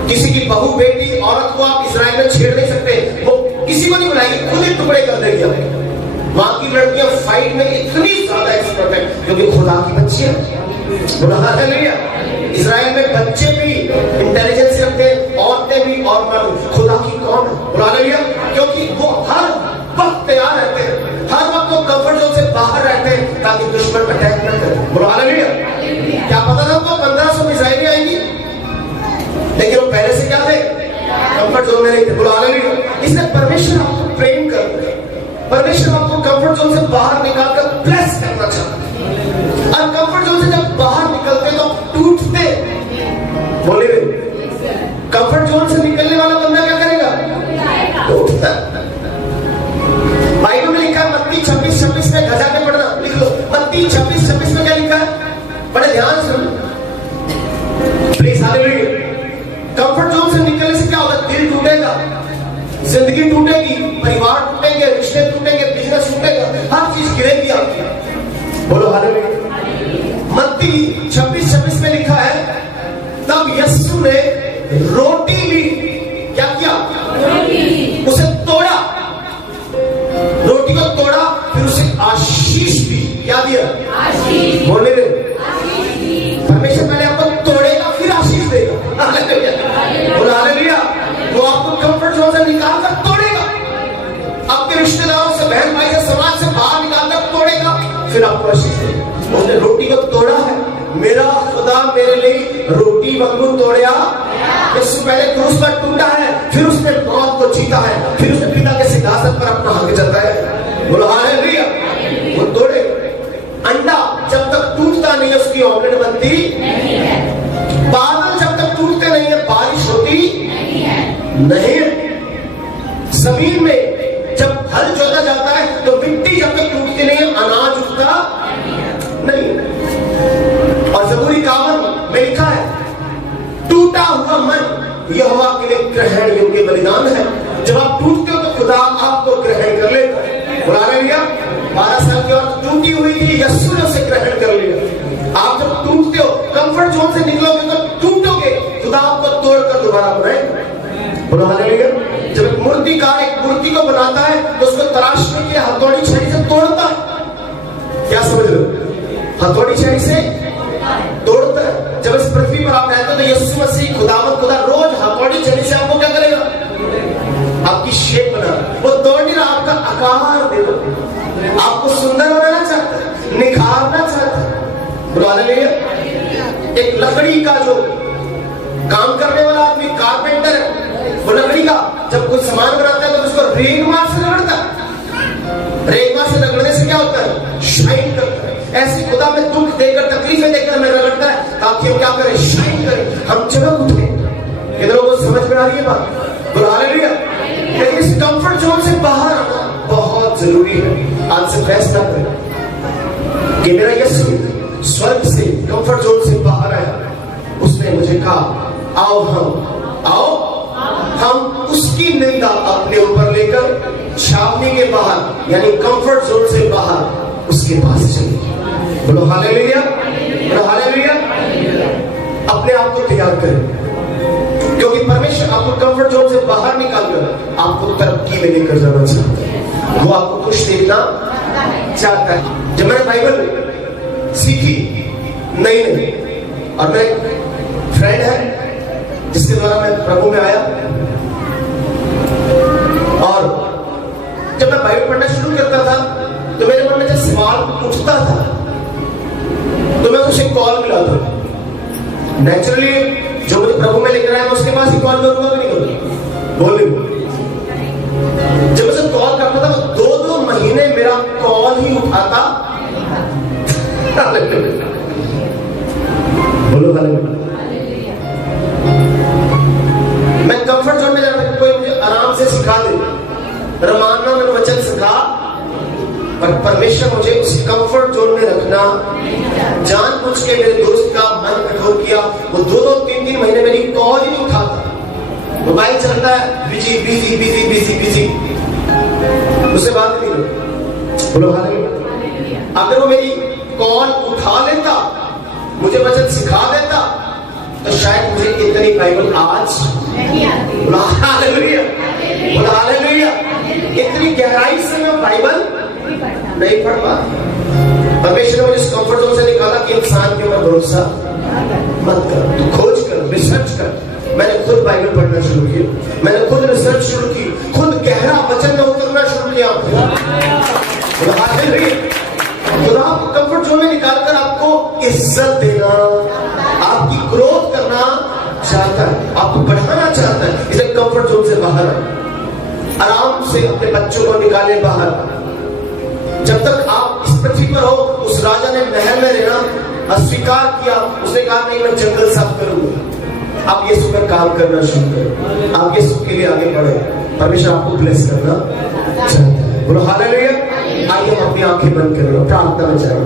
किसी की बहू, बेटी, औरत को आप इजराइल में छेड़ नहीं सकते। वो किसी को नहीं बुलाएगी, खुद ही टुकड़े कर देगी आपके। वहां की लड़कियां फाइट में इतनी ज्यादा एक्सपर्ट है क्योंकि खुदा की बच्ची है। बोला हालेलुया। इजराइल में बच्चे भी इंटेलिजेंस रखते हैं, औरतें भी और मर्द। खुदा की कौम है। बोला हालेलुया। क्योंकि वो हर वक्त तैयार रहते हैं, हर वक्त वो कंफर्ट जोन से बाहर रहते हैं ताकि दुश्मन अटैक न करे। बोला हालेलुया। क्या पता था उनको 1500 मिसाइलें आएंगी, लेकिन वो पहले से क्या थे? कंफर्ट जोन में नहीं थे। बोला हालेलुया। इसलिए परमेश्वर आपको प्रेम करते हैं, परमेश्वर आपको कंफर्ट जोन से बाहर निकालकर ब्लेस करना चाहता है। और कंफर्ट जोन से जब बाहर निकलते तो टूटते। बोले कंफर्ट जोन से निकलने वाला बंदा क्या करेगा? टूटता। बाइबल में लिखा है मत्ती 26:26 में, घजा में पढ़ना, लिख लो। मत्ती 26:26 में क्या लिखा है? बड़े ध्यान से प्लीज। हालेलुया। कंफर्ट जोन से निकलने से क्या होगा? दिल टूटेगा, जिंदगी टूटेगी, परिवार टूटेंगे, रिश्ते टूटेंगे, बिजनेस टूटेगा, हर चीज गिरेगी आपकी। बोलो हालेलुया। मत्ती 26:26 में लिखा है, तब यीशु ने रोटी ली। क्या किया? उसे तोड़ा, रोटी को तोड़ा, फिर उसे आशीष दी। क्या दिया? आशीष। बोले रे, परमेश्वर पहले आपको तोड़ेगा फिर आशीष देगा। बोलो हालेलुया। वो आपको कंफर्ट जोन से निकाल कर तोड़ेगा, आपके रिश्तेदारों से, बहन भाई से, समाज से बाहर निकाल कर तोड़ेगा, फिर आपको आशीष देगा। उसने रोटी को तोड़ा है। मेरा खुदा मेरे लिए रोटी वांगू तोड़या। यीशु पहले क्रूस पर टूटा है, फिर उसने मौत को जीता है, फिर उसने पिता के सिंहासन पर अपना हक जताया है। बोलो हालेलुया। वो तोड़े। अंडा जब तक टूटता नहीं है उसकी ऑमलेट बनती नहीं है। बादल जब तक टूटते नहीं है बारिश होती नहीं है। जमीन में जब हल जोता जाता है तो मिट्टी जब तक टूटती नहीं है अनाज उगता नहीं। और ज़बूरी 51 में लिखा है, टूटा हुआ मन यहोवा के लिए ग्रहण योग्य बलिदान है। जब आप टूटते हो तो खुदा आपको ग्रहण कर लेता है। हालेलुया। 12 साल की औरत टूटी हुई थी, यीशु ने उसे ग्रहण कर लिया। आप जब टूटते हो, कंफर्ट जोन से निकलोगे तो टूटोगे, खुदा आपको तोड़कर दोबारा बनाएगा। हालेलुया। जब एक मूर्तिकार एक मूर्ति को बनाता है तो उसको तराशने के लिए हथौड़ी छड़ी से तोड़ता है। क्या समझ रहे हो? हथौड़ी छड़ी से तोड़ता है। जब इस पृथ्वी पर आप रहते हो तो यीशु मसीह खुदावंद खुदा रोज हथौड़ी छड़ी से आपको क्या करेगा? आपकी शेप बना, वो तोड़ नहीं रहा, आपका आकार दे दो। आपको सुंदर बनाना चाहता है, निखारना चाहता है। बोलो हालेलुया। एक लकड़ी का जो काम करने वाला आदमी कारपेंटर है, वो लकड़ी का जब कोई सामान बनाता है तो उसको रेगमार से रगड़ता है। रेगमार से रगड़ने से क्या होता है? शाइन करता है। ऐसे खुदा में दुख देकर, तकलीफें देकर हमें रगड़ता है ताकि हम क्या करें? शाइन करें, हम चमक उठे। कितने लोगों को समझ में आ रही है बात? बोलो हालेलुया। लेकिन इस कंफर्ट जोन से बाहर आना बहुत जरूरी है। आज से फैसला करें कि मेरा यीशु स्वर्ग से, कंफर्ट जोन से बाहर आया। उसने मुझे कहा आओ हम उसकी निंदा अपने ऊपर लेकर छावनी के बाहर, यानी कंफर्ट जोन से बाहर उसके पास चले। बोलो हालेलुया, बोलो हालेलुया। अपने आप को तैयार करें, क्योंकि परमेश्वर आपको कंफर्ट जोन से बाहर निकालकर आपको तरक्की में लेकर जाना चाहता है। वो आपको खुश देखना चाहता है। जब मैंने बाइबल सीखी नई और मेरे फ्रेंड है जिसके द्वारा मैं प्रभु में आया, और जब मैं बाइबल पढ़ना शुरू करता था तो मेरे मन में जब सवाल उठता था तो मैं उसे कॉल मिलाता। नेचुरली जो मुझे प्रभु में लेकर आया मैं उसके पास ही कॉल करूंगा कि नहीं करूंगा? बोले। जब मैं उसे कॉल करता था वो 2-2 महीने मेरा कॉल ही उठाता। बोलो हालेलुया। मैं कंफर्ट जोन में जाता, कोई मुझे आराम से सिखा दे, रमाना में वचन सिखा, पर परमेश्वर मुझे उस कंफर्ट जोन में रखना जानबूझ के मेरे दोस्त का मन कठोर किया। वो 2-2, 3-3 महीने मेरी कॉल ही नहीं उठाता। मोबाइल चलता है, busy busy busy busy busy, उससे बात नहीं होती। बोलो हालेलुया। अगर वो मेरी कॉल उठा लेता, मुझे वचन सिखा देता, तो शायद मुझे इतनी बाइबल आज नहीं आती। बोलो हालेलुया, बोलो हालेलुया। इतनी गहराई से मैं बाइबल नहीं पढ़ पाता। परमेश्वर ने मुझे इस कंफर्ट जोन से निकाला कि इंसान के ऊपर भरोसा मत कर, तू खोज कर, रिसर्च कर। मैंने खुद बाइबल पढ़ना शुरू किया, मैंने खुद रिसर्च शुरू की, खुद गहरा वचन में उतरना शुरू किया। खुदा आपको कंफर्ट जोन में निकालकर आपको इज्जत देना, आपकी ग्रोथ करना चाहता है, आपको बढ़ाना चाहता है। इसलिए कंफर्ट जोन से बाहर आराम से अपने बच्चों को निकाले बाहर। जब तक आप इस पृथ्वी पर हो, उस राजा ने महल में रहना अस्वीकार किया। उसने कहा नहीं, मैं जंगल साफ करूंगा। आप यीशु पर काम करना शुरू करें, आप यीशु के लिए आगे बढ़े। परमेश्वर आपको ब्लेस करना चाहता है। बोलो हालेलुया। आइए हम अपनी आंखें बंद करें, प्रार्थना में जाएं।